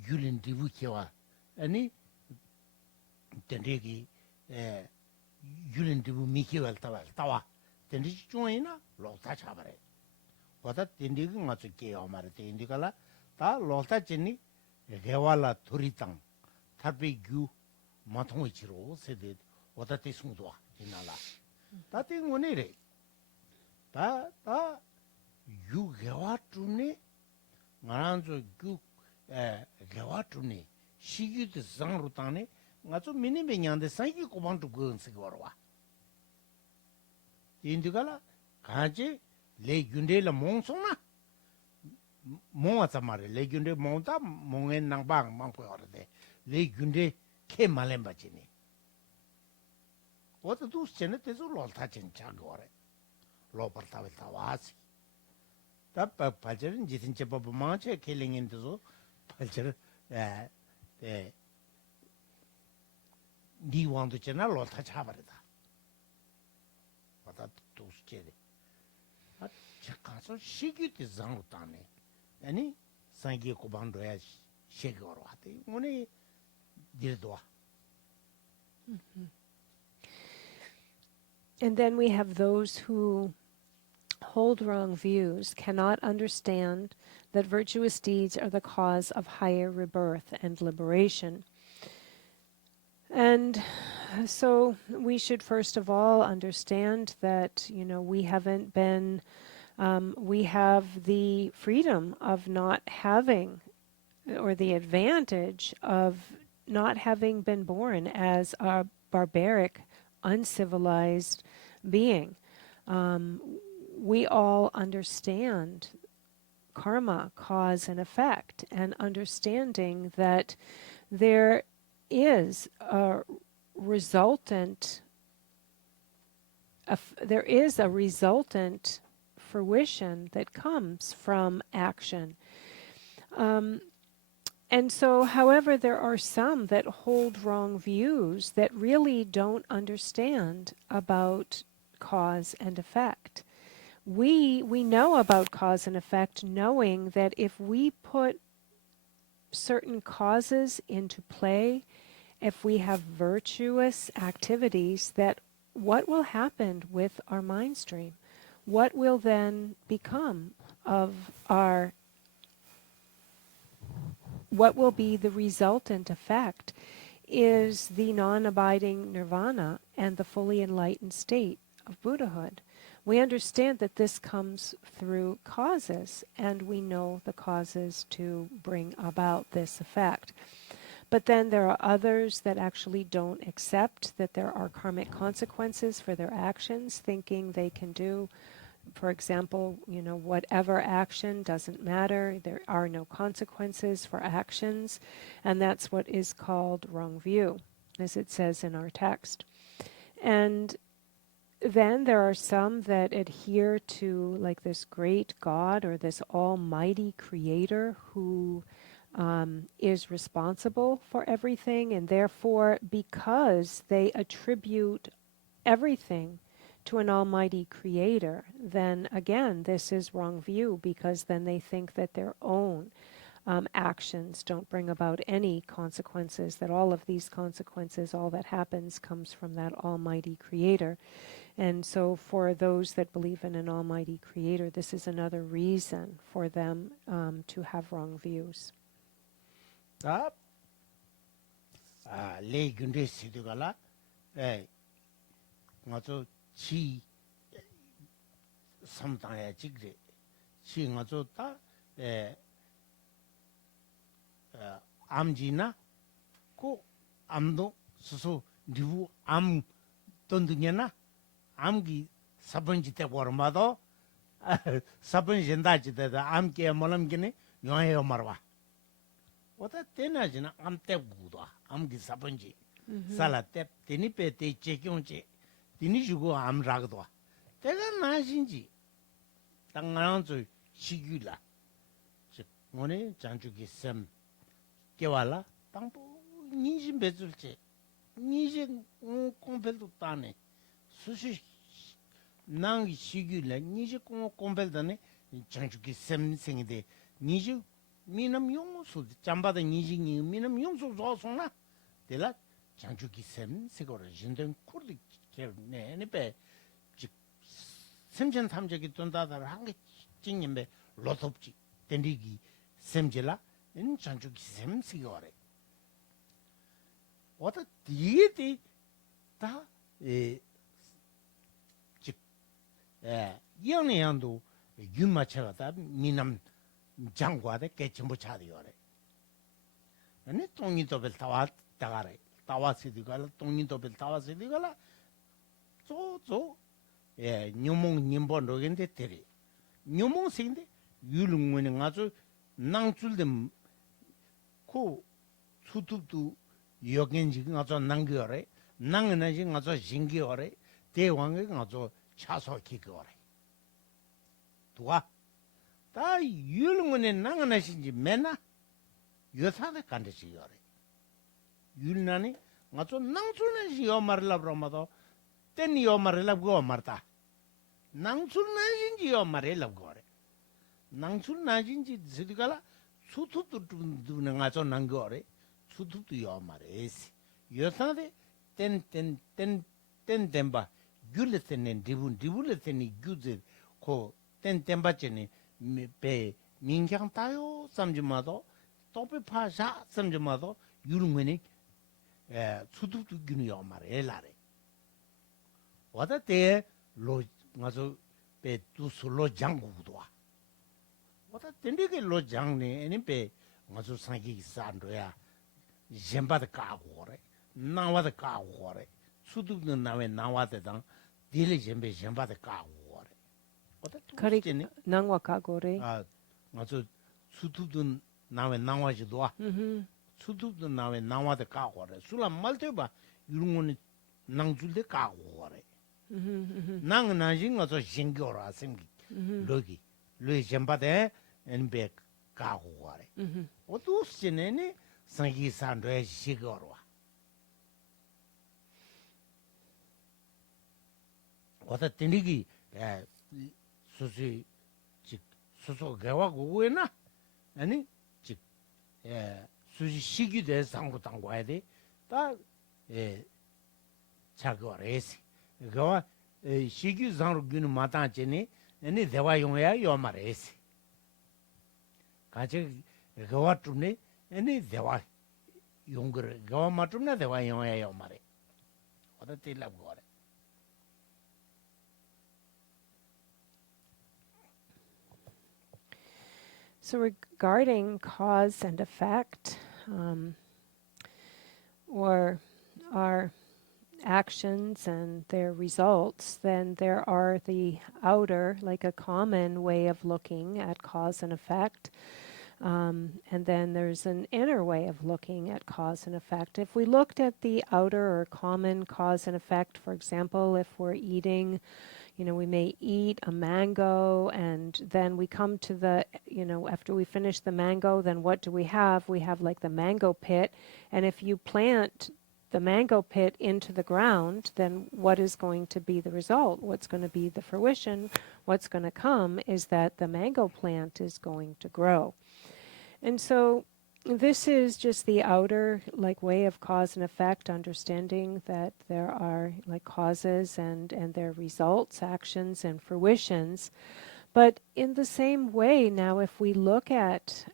yulin divu kiwa ani tendegi yulin divu mi kiwa tawa tendegi joina lo ta chabare wata tendegi ngachu kiwa mare tendikala ta lo ta chini rewala turitang tarpe gyu matong ichiro sede wata te sungdwa inala ta te ngone re ta yu rewa trune ngaranzo gyu rewa trune shigyu de zangru tane ngacho mini be nyande sangi kobantu gun sigwarwa indikala kaje le gyunde la mongsona monga tsamare le gyunde monta mongen nangbang mangpo yorade le gyunde ke malemba chini wata dus chene tezo lolta chen chagore lo partavel tawasi ta palcherin jitin chepa manche kelingen tezo palcher ni wandu chena lolta chabarida wata dus chene kaso shigyu te zangu tane ani sangi kubando ya shigoro hate ngone dirdwa. And then we have those who hold wrong views, cannot understand that virtuous deeds are the cause of higher rebirth and liberation. And so we should first of all understand that, we haven't been, we have the freedom of not having, or the advantage of not having been born as a barbaric, uncivilized being. We all understand karma, cause and effect, and understanding that there is a resultant fruition that comes from action. And so, however, there are some that hold wrong views that really don't understand about cause and effect. We know about cause and effect, knowing that if we put certain causes into play, if we have virtuous activities, that what will happen with our mind stream? What will then become of our, what will be the resultant effect is the non-abiding nirvana and the fully enlightened state of Buddhahood. We understand that this comes through causes, and we know the causes to bring about this effect. But then there are others that actually don't accept that there are karmic consequences for their actions, thinking they can do, for example, whatever action doesn't matter. There are no consequences for actions, and that's what is called wrong view, as it says in our text. And then there are some that adhere to like this great God or this almighty creator who is responsible for everything, and therefore, because they attribute everything to an almighty creator, then again, this is wrong view, because then they think that their own actions don't bring about any consequences, that all of these consequences, all that happens comes from that Almighty Creator. And so for those that believe in an Almighty Creator, this is another reason for them to have wrong views. 다 레군데 시도가라 맞아 지 삼당에 찍지 지 맞아 다 암지나 고 암도 수수 리부 암 돈드냐나 암기 사번지 때 버마도 사번지 된다지 되다 암게 몰람기네 요해요 말와 오다 때나지나 암때 구도 암기 사번지 살아때 데니페 때 제경지 디니 주고 암라고도 때가 나신지 당나한테 시규라 즉 오늘 장주기 셈 깨와라 당보 니진 배줄지 니진 공벨도 따네 수시 낭 시규라 니지 공벨다네 장주기 셈 생이데 니지 미남 용수 잠바다 니지니 미남 용수 조송나 데라 장주기 셈 세고를 진된 쿨리 네네베 즉 셈전 탐적이 돈다다를 한게 찡님베 로톱지 덴디기 셈질라 인 장주기 셈 세고래 어다 디에디 다즉 이영내양도 윤마차가다 미남 장과데 개침부 차디요래 아니 똥이도벨 타와다가래 타와시디갈 똥이도벨 타와시디갈 조조 뉴몽 님본 로겐데 테리 뉴몽 생데 율릉문에 아주 낭줄데 코 수투도 여겐지 아주 낭겨래 낭은아지 아주 신기어래 대왕에 아주 차소키거래 도와 다 율문에 낭은아신지 맨나 여사데 간데시거래 율나니 아주 낭줄나시 요마르라브로마도 땐 요마르라고 말다 낭줄나신지 요마르라고래 낭줄나신지 지디가라 수투투두는 아주 낭거래 수투투 요마르에시 여사데 땐바 귤레스는 디불레스니 규즈 코 땐바체니 베 민경 타요 삼지마도 토페 파샤 삼지마도 유르메니 수두두 기누요 말에라레 와다테 로 맞아 베 두술로 장구도와 와다 텐데게 로 장네 애니 베 맞아 상기 산도야 젬바데 까고래 나와데 까고래 수두는 나외 나와데당 딜리 젬바데 까고래 Kari nangwakagore. 맞아 수두든 나외 나와지도와 수두든 나외 나와데 까고래 술라 말테바 유릉원이 낭줄데 까고래 낭나징 어서 신겨라 생기 로기 로이 젬바데 엔베 까고래 어두스네니 상기 산도에 시거와 어다 땡기기 수수 즉 수수 개와 고고에나 아니 즉 수시 시기대 상고 당고야 돼다 자거레스 그와 시기 상로 균 마타체니 아니 대화 용야 요마레스 같이 그와 좀네 아니 대화 용거 그와 마tum나 대화 용야 요마레 어다 tilab 거래 So regarding cause and effect, or our actions and their results, then there are the outer, like a common way of looking at cause and effect, and then there's an inner way of looking at cause and effect. If we looked at the outer or common cause and effect, for example, if we're eating, we may eat a mango and then we come to the, after we finish the mango, then what do we have? We have like the mango pit. And if you plant the mango pit into the ground, then what is going to be the result? What's going to be the fruition? What's going to come is that the mango plant is going to grow. And so this is just the outer like way of cause and effect, understanding that there are like causes and their results, actions and fruitions. But in the same way, now if we look at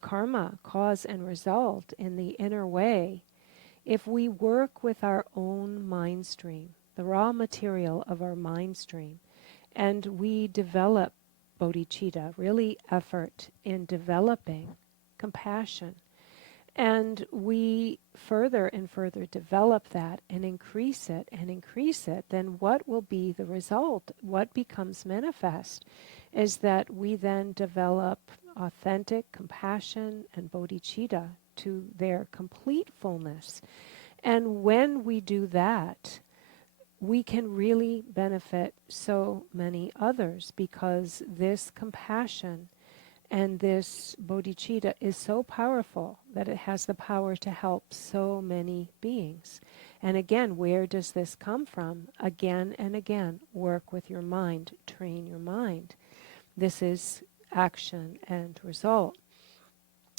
karma, cause and result in the inner way, if we work with our own mind stream, the raw material of our mind stream, and we develop bodhicitta, really effort in developing compassion, and we further and further develop that and increase it, then what will be the result? What becomes manifest is that we then develop authentic compassion and bodhicitta to their complete fullness. And when we do that, we can really benefit so many others, because this compassion and this bodhicitta is so powerful that it has the power to help so many beings. And again, where does this come from? Again and again, work with your mind, train your mind. This is action and result.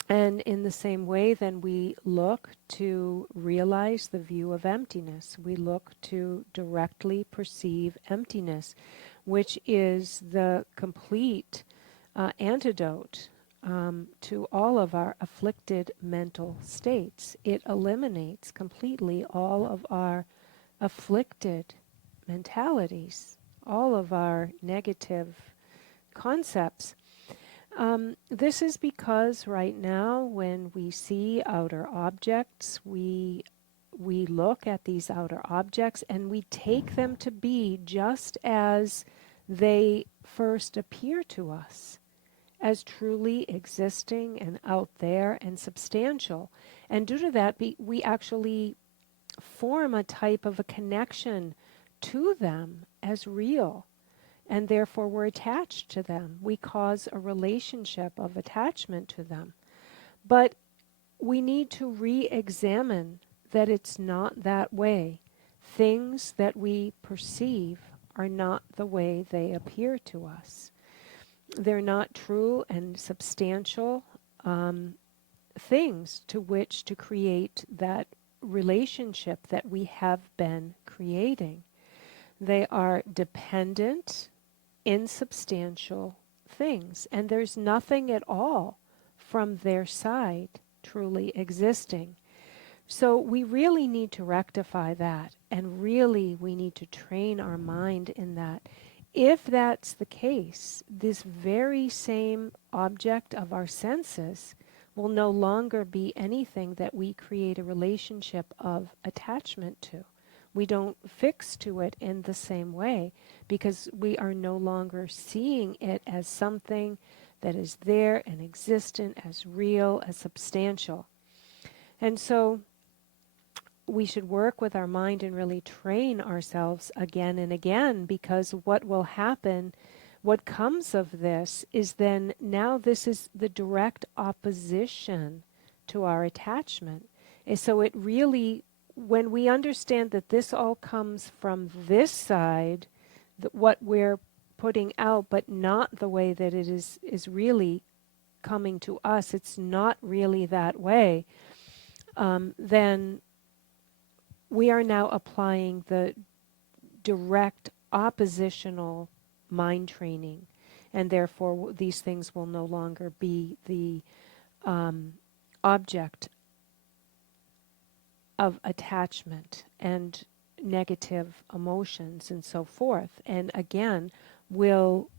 And in the same way, then we look to realize the view of emptiness. We look to directly perceive emptiness, which is the complete antidote to all of our afflicted mental states. It eliminates completely all of our afflicted mentalities, all of our negative concepts. This is because right now when we see outer objects, we look at these outer objects and we take them to be just as they first appear to us, as truly existing and out there and substantial. And due to that, we actually form a type of a connection to them as real. And therefore we're attached to them. We cause a relationship of attachment to them. But we need to re-examine that it's not that way. Things that we perceive are not the way they appear to us. They're not true and substantial things to which to create that relationship that we have been creating. They are dependent, insubstantial things, and there's nothing at all from their side truly existing. So we really need to rectify that, and really we need to train our mind in that. If that's the case, this very same object of our senses will no longer be anything that we create a relationship of attachment to. We don't fix to it in the same way, because we are no longer seeing it as something that is there and existent, as real, as substantial. And so we should work with our mind and really train ourselves again and again, because what will happen, what comes of this is then now this is the direct opposition to our attachment. And so it really, when we understand that this all comes from this side, what we're putting out, but not the way that it is really coming to us, it's not really that way, then we are now applying the direct oppositional mind training, and therefore these things will no longer be the object of attachment and negative emotions and so forth, and again will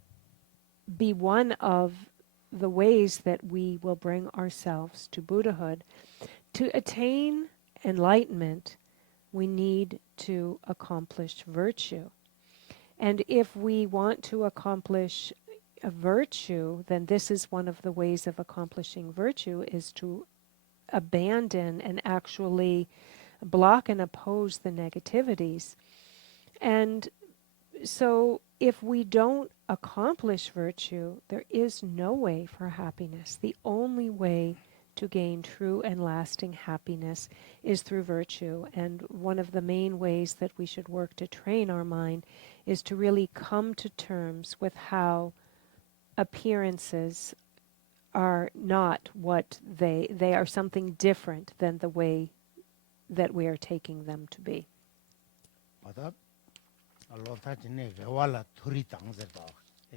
be one of the ways that we will bring ourselves to Buddhahood. To attain enlightenment, we need to accomplish virtue. And if we want to accomplish a virtue, then this is one of the ways of accomplishing virtue, is to abandon and actually block and oppose the negativities. And so if we don't accomplish virtue, there is no way for happiness. The only way to gain true and lasting happiness is through virtue. And one of the main ways that we should work to train our mind is to really come to terms with how appearances are not what they are something different than the way that we are taking them to be. 맞아. 알로타 진네 개와라 토리 땅세도.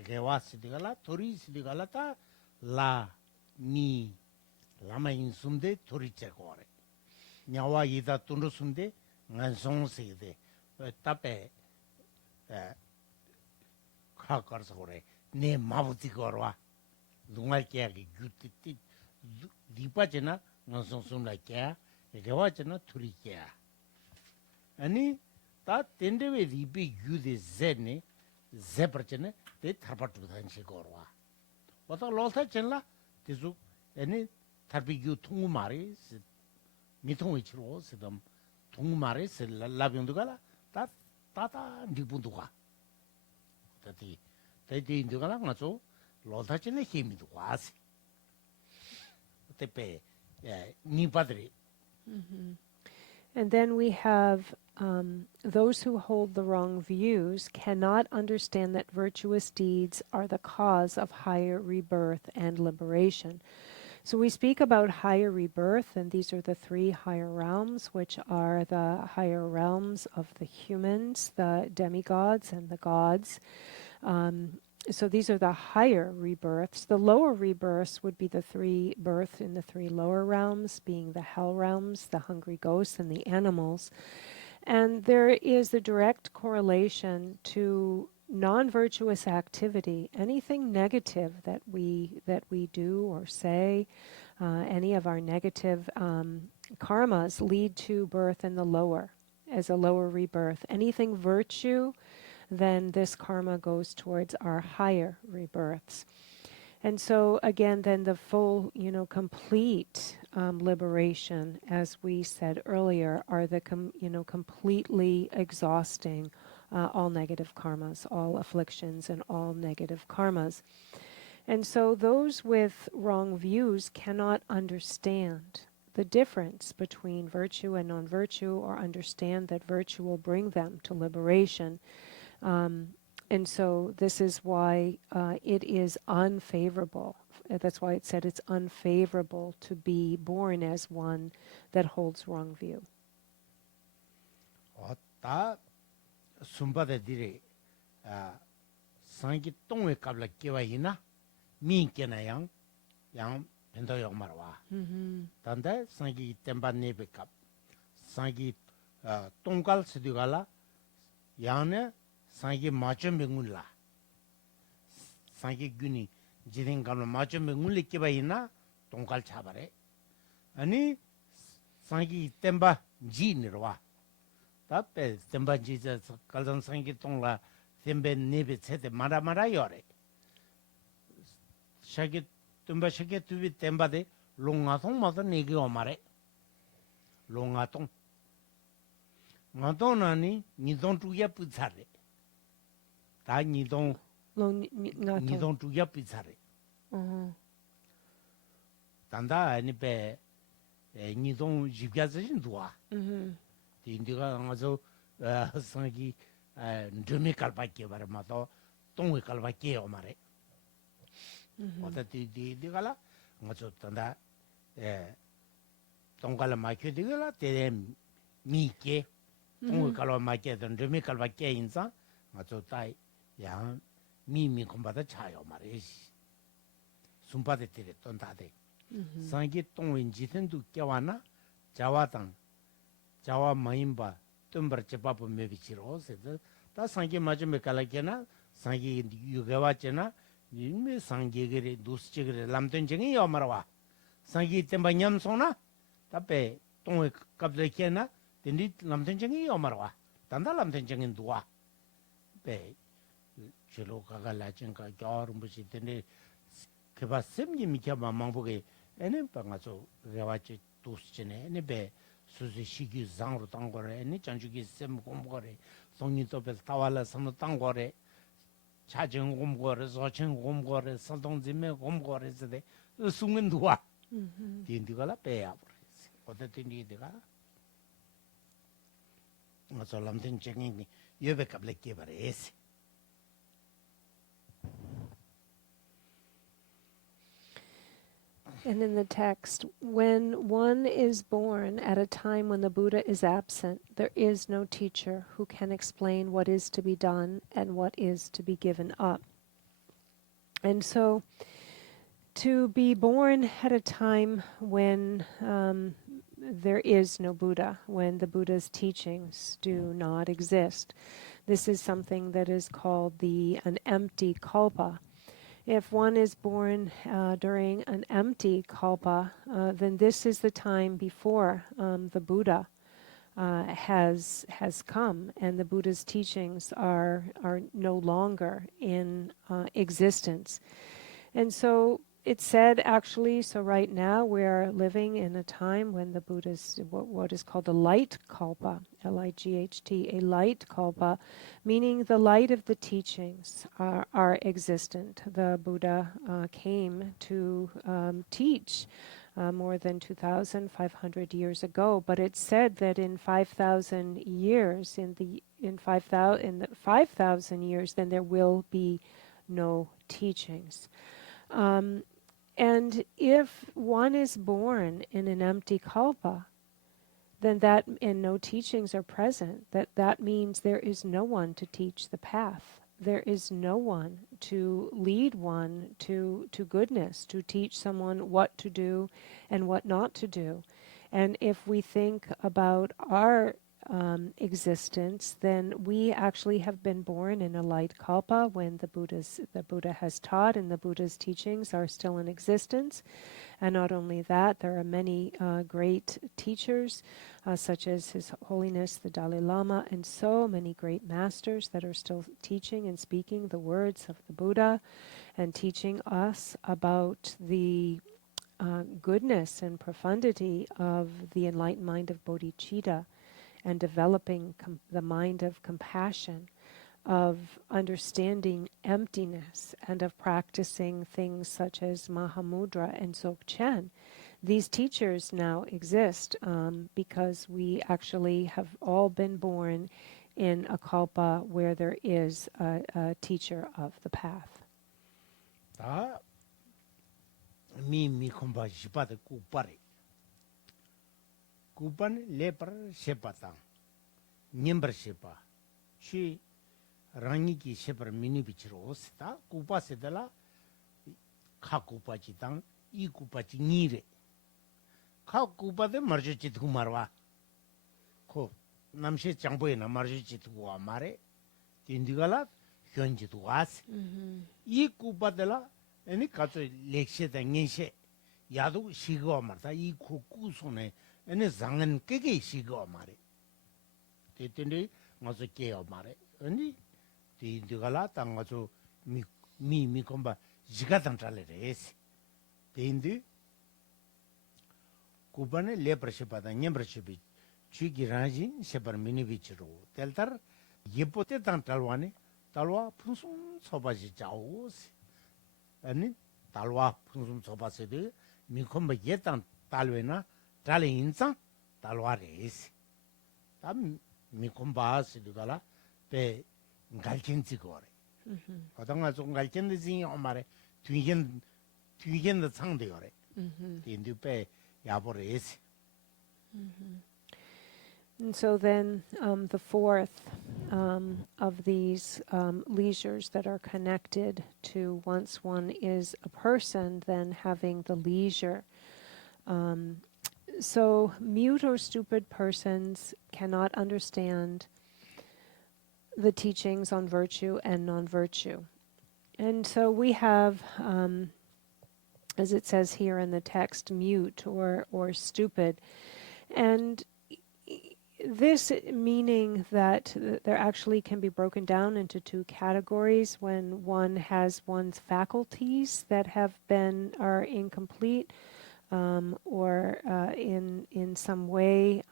개와 시디가라 토리 시디가라타 라니 라마인 숨데 토리 제거래. 냐와 이다 뚜누 숨데 ngan송세데. 답에 카카르서 그래. 네 마부티 거와. 둥알게야기 규티티 디파제나 ngan송숨라케야. 개와제나 토리케야. 아니 다 텐데베 리비 유데 제네 제버체네 데 타바투 단시 거와 와타 로타 첸라 티주 에니 타비규 통마리 미통이치로 세담 통마리 라비온도가라 다 따다 니분도가 다티 데디 인도가라 가서 로타 첸네 힘이도 와세 테페 니파드리 And then we have those who hold the wrong views cannot understand that virtuous deeds are the cause of higher rebirth and liberation. So we speak about higher rebirth, and these are the three higher realms, which are the higher realms of the humans, the demigods, and the gods. So these are the higher rebirths. The lower rebirths would be the three births in the three lower realms, being the hell realms, the hungry ghosts, and the animals. And there is a direct correlation to non-virtuous activity, anything negative that we do or say, any of our negative karmas lead to birth in the lower, as a lower rebirth. Anything virtue, then this karma goes towards our higher rebirths. And so again, then the full, complete liberation, as we said earlier, are the, completely exhausting all negative karmas, all afflictions and all negative karmas. And so those with wrong views cannot understand the difference between virtue and non-virtue, or understand that virtue will bring them to liberation. And so this is why it is unfavorable. That's why it said it's unfavorable to be born as one that holds wrong view. 다 숨바데들이 상기 똥에 갑라 깨와이나 미께나양 양 벤더 역마와 단데 상기 템반네베 갑 상기 똥갈 스디갈라 양네 상기 마점뱅울라 상기 균이 지den감로 마점뱅울리 깨바이나 똥갈 차바래 아니 상기 템바 지니로와 답에 템바 지자 갈던 상기 똥라 템베 네베 체데 마라마라 요래 샤게 템바 샤게 투비 템바데 롱아통 마도 네게 오마래 롱아통 마도나니 니동 주야 부차래 다 니동 주야 부차래 단다 아니베 니동 집가진 도와 인디가 가서 상기 드미 칼바케 바르마도 똥을 칼바케 오마래 어디 디디가라 가서 단다 똥갈 마케 디가라 테 미케 똥을 칼바 마케 던 드미 칼바케 인자 가서 타이 양 미미 콤바다 차요 말이지 숨바데 때레 떤다데 상기 똥인 지선도 껴와나 자와당 자와 마임바 뜸버 제바부 메비치로 세서 다 상기 맞으면 갈라게나 상기 유가와체나 니메 상기게레 두스치게레 람던쟁이 요마라와 상기 템바냠소나 답에 똥에 갑자기나 딘디 람던쟁이 요마라와 단다 람던쟁인 두와 배 제로 가갈라진가 겨름부시 딘디 그바 셈니 미켜마 망보게 에네 방아서 가와체 두스치네 네베 수지 시기 장으로 딴 거래 니 장주기 셈 공부거래 송니도베 타왈라 섬 땅거래 자정 공부거래 소청 공부거래 선동지메 공부거래서데 숨은 두와 딘디가라 빼야 버렸어 어떻게 니디가 어서 람든 쟁이 여배 갑래게 버렸어 And in the text, when one is born at a time when the Buddha is absent, there is no teacher who can explain what is to be done and what is to be given up. And so, to be born at a time when there is no Buddha, when the Buddha's teachings do not exist, this is something that is called an empty kalpa. If one is born during an empty kalpa, then this is the time before the Buddha has come, and the Buddha's teachings are no longer in existence. And so it's said, actually, so right now we are living in a time when the Buddha's, what is called the light kalpa, L-I-G-H-T, a light kalpa, meaning the light of the teachings are existent. The Buddha came to teach more than 2,500 years ago, but it's said that in 5,000 years, in the 5,000 years, then there will be no teachings. And if one is born in an empty kalpa, then that, and no teachings are present, that means there is no one to teach the path. There is no one to lead one to goodness, to teach someone what to do and what not to do. And if we think about our existence, then we actually have been born in a light kalpa when the Buddha has taught and the Buddha's teachings are still in existence. And not only that, there are many great teachers, such as His Holiness the Dalai Lama, and so many great masters that are still teaching and speaking the words of the Buddha and teaching us about the goodness and profundity of the enlightened mind of bodhicitta, and developing the mind of compassion, of understanding emptiness, and of practicing things such as Mahamudra and Dzogchen. These teachers now exist because we actually have all been born in a kalpa where there is a teacher of the path. 다 미미 콤바 시바데 쿠파레 쿠판 레퍼 셰파타 님버 셰파 시 랑이기 셰퍼 미니비치로 오스타 쿠파세달라 카쿠파치당 이 쿠파치 니레 카쿠파데 마르지치 두마르와 코 남시 장보이나 마르지치 두와 마레 딘디갈라 현지도 와스 이 쿠파데라 애니 가서 렉시다 녜셰 야도 시고 말다 이 쿠쿠손에 애니 장은 깨게 시고 말에 때때니 가서 깨어 말에 아니 딘디갈라 땅가서 미미 콤바 지가당 잘레레스 딘디 쿠바네 레프르시바다 냠브르시비 취기라진 셰버 미니비치로 텔터 예포테 당 탈와네 탈와 푼숨 소바지 자오스 아니 탈와 푼숨 소바세데 미콤바 예탄 탈웨나 탈레 인상 탈와레스 담 미콤바 시두가라 베 갈켄지고레 어떤가 좀 갈켄지 엄마레 뒤겐 상대요레 인두베 야보레스. And so then the fourth of these leisures that are connected to once one is a person, then having the leisure. So mute or stupid persons cannot understand the teachings on virtue and non-virtue. And so we have, as it says here in the text, mute or stupid. And this meaning that there actually can be broken down into two categories when one has one's faculties that are incomplete or in some way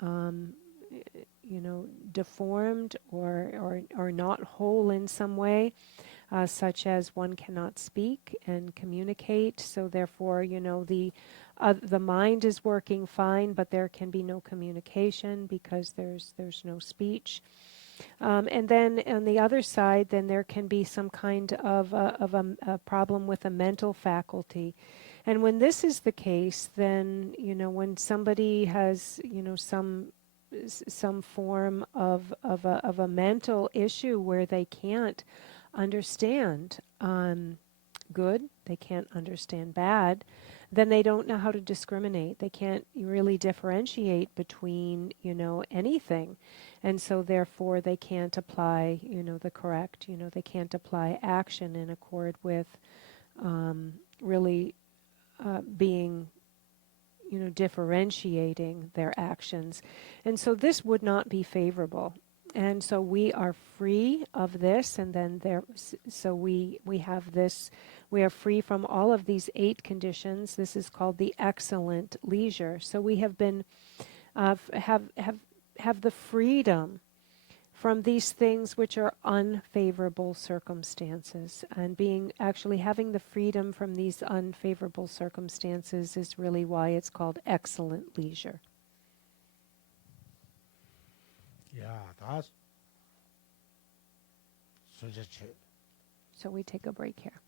deformed or not whole in some way, such as one cannot speak and communicate, so therefore the mind is working fine, but there can be no communication because there's no speech. And then on the other side, then there can be some kind of a problem with a mental faculty. And when this is the case, then, when somebody has, some form of a mental issue where they can't understand good, they can't understand bad, then they don't know how to discriminate. They can't really differentiate between, anything. And so therefore they can't apply, the correct, they can't apply action in accord with really being, differentiating their actions. And so this would not be favorable. And so we are free of this, and then so we have this, we are free from all of these 8 conditions. This is called the excellent leisure. So we have been, have the freedom from these things which are unfavorable circumstances. And having the freedom from these unfavorable circumstances is really why it's called excellent leisure. Yeah, that's so just So we take a break here.